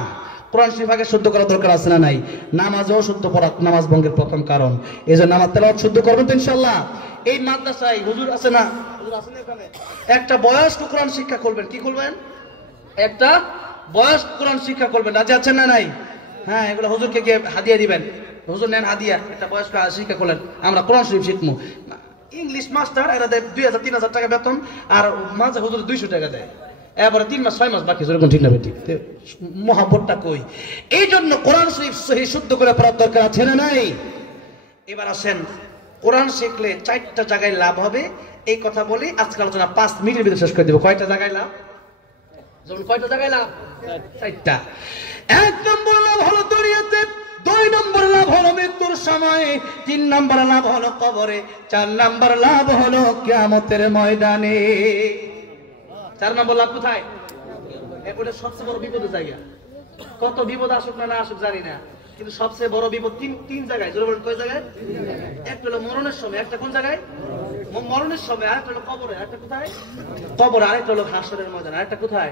কোরআন শরীফ আগে শুদ্ধ করার দরকার আছে না নাই? নামাজও শুদ্ধ করা নামাজ ভঙ্গের প্রথম কারণ। এই জন্য নামাজ তেলাওয়াত শুদ্ধ করবেন তো ইনশাআল্লাহ। এই মাদ্রাসায় হুজুর আছে না? হুজুর আছেন এখানে? একটা বয়স্ক কোরআন শিক্ষা করবেন। কি করবেন? একটা বয়স্ক কোরআন শিক্ষা করবেন। রাজি আছেন না নাই? হ্যাঁ, এগুলো হুজুরকে গিয়ে হাদিয়া দিবেন। হুজুর নেন হাদিয়া, একটা বয়স্ক শিক্ষা করলেন, আমরা কোরআন শরীফ শিখবো। ইংলিশ মাস্টার এরা দেয় 2000-3000 টাকা বেতন, আর মাঝে হুজুর 200 টাকা দেয়। এবারে 3 মাস 6 মাস বাকি, যেরকম ঠিক না ঠিক? মহাব্বতটা কই? এই জন্য কোরআন শরীফ সহি শুদ্ধ করে পড়ার দরকার আছে না নাই? এবার আসেন, কোরআন শিখলে 4টা জায়গায় লাভ হবে। এই কথা বলি আজকে আলোচনা 5 মিনিটের ভিতরে শেষ করে দেবো। কয়টা জায়গায় লাভ? যেমন কয়টা জায়গায় লাভ? চারটা। 1 নম্বর লাভ হলো দুনিয়াতে, 2 নম্বর লাভ হলো মৃত্যুর সময়, 3 নম্বর লাভ হলো কবরে, 4 নম্বর লাভ হলো কিয়ামতের ময়দানে। 4 নম্বর লাভ কোথায়? এটা সবচেয়ে বড় বিপদের জায়গা। কত বিপদ আসুক না আসুক জানি না, কিন্তু সবচেয়ে বড় বিপদ তিন জায়গায়। জোরে বলেন কয় জায়গায়? একটা হলো মরণের সময়, একটা কোন জায়গায়? মরণের সময়, আরেকটা হলো কবরে, আরেকটা কোথায়? কবর, আরেকটা হলো হাসরের ময়দান, আরেকটা কোথায়?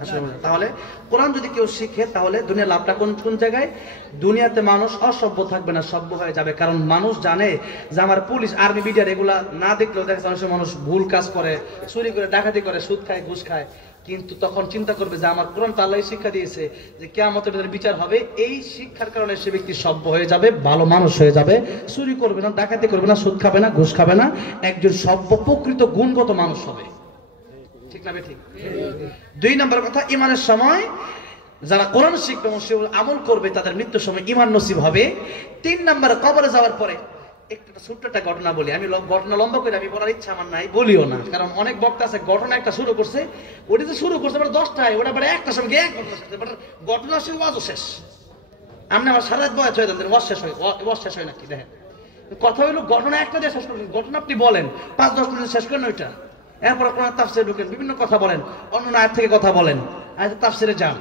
হাসরের ময়দান। তাহলে কোরআন যদি কেউ শিখে তাহলে দুনিয়ার লাভটা কোন জায়গায়? দুনিয়াতে মানুষ অসভ্য থাকবে না, সভ্য হয়ে যাবে। কারণ মানুষ জানে যে আমার পুলিশ, আর্মি, মিডিয়া এগুলা না দেখলেও দেখা যাচ্ছে মানুষ ভুল কাজ করে, চুরি করে, ডাকাতি করে, সুদ খায়, ঘুষ খায়, কিন্তু তখন চিন্তা করবে যে আমার কোরআন আল্লাহ শিক্ষা দিয়েছে যে কিয়ামতের দিনে বিচার হবে। এই শিক্ষার কারণে সে ব্যক্তি সভ্য হয়ে যাবে, ভালো মানুষ হয়ে যাবে, চুরি করবে না, ডাকাতি করবে না, সুদ খাবে না, ঘুষ খাবে না, একজন সভ্য প্রকৃত গুণগত মানুষ হবে। ঠিক না ঠিক? 2 নম্বর কথা, ঈমানের সময় যারা কোরআন শিখবে এবং সে আমল করবে তাদের মৃত্যুর সময় ঈমান নসিব হবে। 3 নম্বর, কবরে যাওয়ার পরে একটা ছোট্ট একটা ঘটনা বলি। আমি ঘটনা লম্বা করে আমি বলার ইচ্ছা আমার নাই, বলিও না, কারণ অনেক বক্তা আছে ঘটনা একটা শুরু করছে, ওটা তো শুরু করছে 10টায়, ওটা পরে একটা সময় ঘটনা শেষ, ওয়াজও শেষ। আপনি আমার সারা রাত বয়স হয়ে যান, ওয়াজ শেষ হয় নাকি? দেখেন, কথা হইলো ঘটনা একটা দিয়ে শেষ করবেন, ঘটনা আপনি বলেন 5-10 মিনিট শেষ করেন ওইটা, এরপর কোরআন তাফসীরে ঢুকেন, বিভিন্ন কথা বলেন, অন্য আয়াত থেকে কথা বলেন, আয়াত তাফসীরে যান।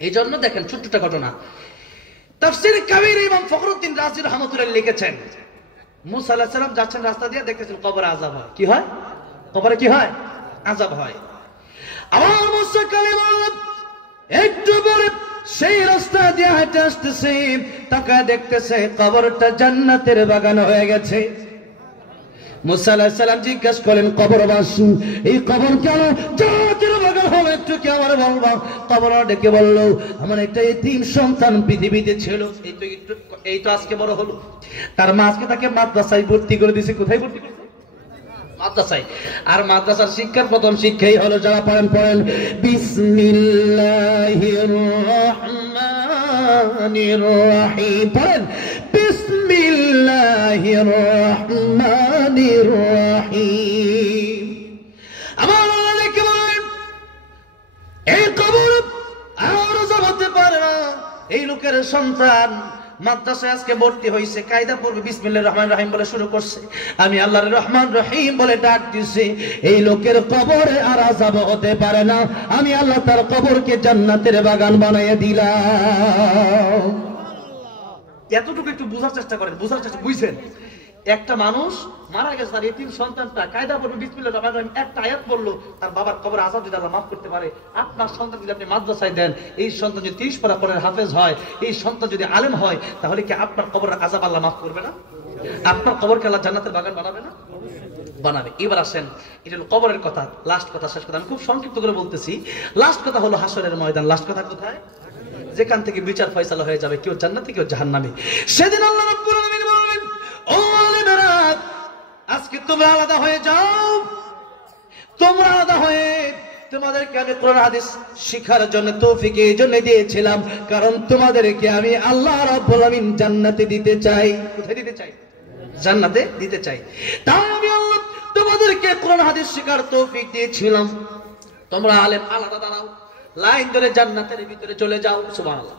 এই জন্য দেখেন ছোট্টটা ঘটনা, তাফসীরে কাবীর ইমাম ফখরুদ্দিন রাজি রাহমাতুল্লাহ লিখেছেন, মুসা আলাইহিস সালাম যাচ্ছেন রাস্তা দিয়ে, দেখতেছেন কবরে আযাব হয়। কি হয়? কবরে কি হয়? আযাব হয়। আমার মুসা কালিমুল্লাহ একটু পরে সেই রাস্তা দিয়ে হেঁটে আসতেছে, তাকায় দেখতেছে কবরটা জান্নাতের বাগান হয়ে গেছে। মুসা আলাইহিস সালাম জিজ্ঞাসা করলেন, কবরবাসী, এই কবর কেন জান্নাতের বাগান হলো, একটু কি আমার বলবা? কবর ডেকে বলল, আমার একটা এতিম সন্তান পৃথিবীতে ছিল, এই তো আজকে বড় হলো, তার মা আজকে তাকে মাদ্রাসায় ভর্তি করে দিয়েছে। কোথায় ভর্তি করেছে? মাদ্রাসায়। আর মাদ্রাসার শিক্ষার প্রথম শিক্ষাই হলো, যারা পড়েন বিসমিল্লাহির রহমানির রহিম, পড়েন বিসমিল্লাহির রহমানির রহিম। আমার আল্লাহ কে বলেন, এই কবর আর যাবতে পারে না, এই লোকের সন্তান মাদ্রাসায় আজকে ভর্তি হয়েছে, কায়দা পড়বে, বিসমিল্লাহির রহমানির রহিম বলে শুরু করছে, আমি আল্লাহর রহমান রহিম বলে ডাক দিছি, এই লোকের কবরে আর আযাব হতে পারে না, আমি আল্লাহ তার কবরকে জান্নাতের বাগান বানিয়ে দিলাম। এতটুকু একটু বোঝার চেষ্টা করেন, বুঝছেন? একটা মানুষ মারা গেছে, তার এতিম সন্তানটা কায়দা পড়বে বিসমিল্লাহির রহমানির রহিম, একটা আয়াত বললো, তার বাবার কবরে আযাব যদি আল্লাহ মাফ করতে পারে। আপনার সন্তান যদি আপনি মাদ্রাসায় দেন, এই সন্তান যদি 30 পারা কোরআনের হাফেজ হয়, এই সন্তান যদি আলেম হয়, তাহলে কি আপনার কবরের আযাব আল্লাহ মাফ করবে না? আপনার কবরকে আল্লাহ জান্নাতের বাগান বানাবে না? বানাবে। এবার আসেন, এটা হলো কবরের কথা, লাস্ট কথা, শেষ কথা আমি খুব সংক্ষিপ্ত করে বলতেছি। লাস্ট কথা হলো হাসরের ময়দান। লাস্ট কথা কোথায়? যেখান থেকে বিচার ফয়সালা হয়ে যাবে, কেউ জান্নাতে কেউ জাহান্নামে। সেদিন আল্লাহ রাব্বুল আলামিন বলবেন, ও আলেমেরা, আজকে তোমরা আলাদা হয়ে যাও, তোমরা আলাদা হয়ে, তোমাদেরকে আমি কোরআন হাদিস শিখার জন্য তৌফিক এই জন্য দিয়েছিলাম, কারণ তোমাদেরকে আমি আল্লাহ রাব্বুল আলামিন জান্নাতে দিতে চাই। কোথায় দিতে চাই? জান্নাতে দিতে চাই। তাই আমি আল্লাহ তোমাদেরকে কোরআন হাদিস শিখার তৌফিক দিয়েছিলাম। তোমরা আলেম আলাদা দাঁড়াও, লাইন ধরে জান্নাতের ভিতরে চলে যাও। সুবহানাল্লাহ।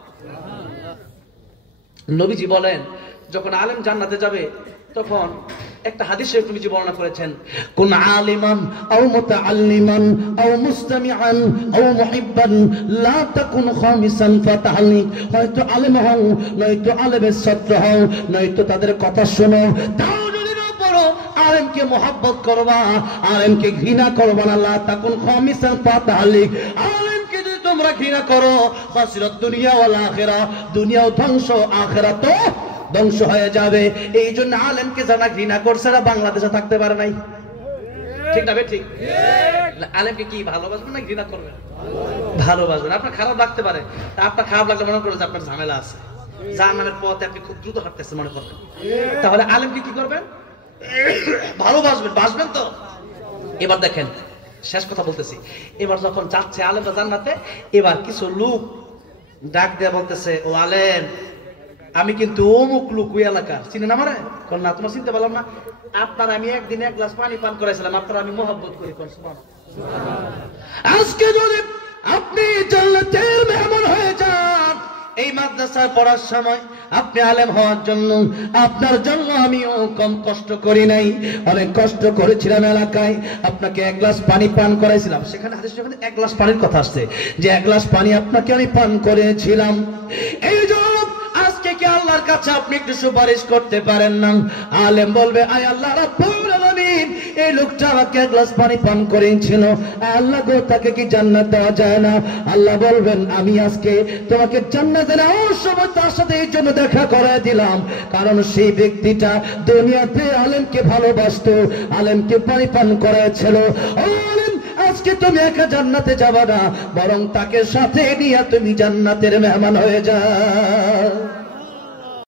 নবীজি বলেন, যখন আলেম জান্নাতে যাবে তখন একটা হাদিসে নবীজি বর্ণনা করেছেন, কোন আলিমান আও মুতাআল্লিমান আও মুস্তামিআন আও মুহিব্বান লা তাকুন খামিসান ফাতাহলি, হয়তো আলেম হও, নয়তো আলেমের ছাত্র হও, নয়তো তাদের কথা শোনো, তাও যদি না পড়ো, আলেমকে মহব্বত করবা, আলেমকে ঘৃণা করবা না। লা তাকুন খামিসান ফাতাহলি, আলেমকে যদি তোমরা ঘৃণা করো, খাসিরাত দুনিয়া ওয়াল আখিরা, দুনিয়াও ধ্বংস, আখিরাতও ধ্বংস হয়ে যাবে। এই জন্য আলেমকে যারা ঘৃণা করছে না বাংলাদেশে থাকতে পারে নাই। ঠিক না? ঠিক। আলেমকে কি ভালোবাসবেন না ঘৃণা করবেন? ভালোবাসবেন। আপনার খারাপ লাগতে পারে, আপনার খারাপ লাগলে মনে করেন যে আপনার ঝামেলা আছে, জাহান্নামের পথে আপনি খুব দ্রুত হাঁটতেছেন মনে করবেন, তাহলে আলেমকে কি করবেন? ভালোবাসবেন, বাসবেন তো। এবার দেখেন, শেষ কথা বলতেছি, এবার যখন যাচ্ছে আলেমরা জান্নাতে, এবার কিছু লোক ডাক দিয়ে বলতেছে, ও আলেম, আমি কিন্তু অমুক লোক ওই এলাকার, চিনেন আমারে? কোন না, তোমার চিনতে পারলাম না। আপনার আমি একদিন 1 গ্লাস পানি পান করাইছিলাম, আপনার আমি মহব্বত করি। আজকে যদি আপনি জান্নাতের মেহমান হয়ে যান। এই মাদ্রাসায় পড়ার সময় আপনি আলেম হওয়ার জন্য আপনার জন্য আমিও কম কষ্ট করি নাই, অনেক কষ্ট করেছিলাম। এলাকায় আপনাকে এক গ্লাস পানি পান করাইছিলাম, সেখানে হাদিস শরীফে এক গ্লাস পানির কথা আসছে, যে এক গ্লাস পানি আপনাকে আমি পান করেছিলাম। এই জন্য আজকে কি আল্লাহর কাছে আপনি একটু সুপারিশ করতে পারেন না? আলেম বলবে, আয় আল্লাহ রাব্বুল আলামিন, এই লোকটা আমাকে এক গ্লাস পানি পান করেছিল, আল্লাহ গো তাকে কি জান্নাত দেওয়া যায় না? আল্লাহ বলবেন, আমি আজকে তোমাকে জান্নাতে নেওয়ার সময় তার সাথে এই জন্য দেখা করায় দিলাম, কারণ সেই ব্যক্তিটা দুনিয়াতে আলেমকে ভালোবাসতো, আলেমকে পানি পান করাইছিল। আলেম, আজকে তুমি একা জান্নাতে যাবা না, বরং তাকে সাথে নিয়ে তুমি জান্নাতের মেহমান হয়ে যাও।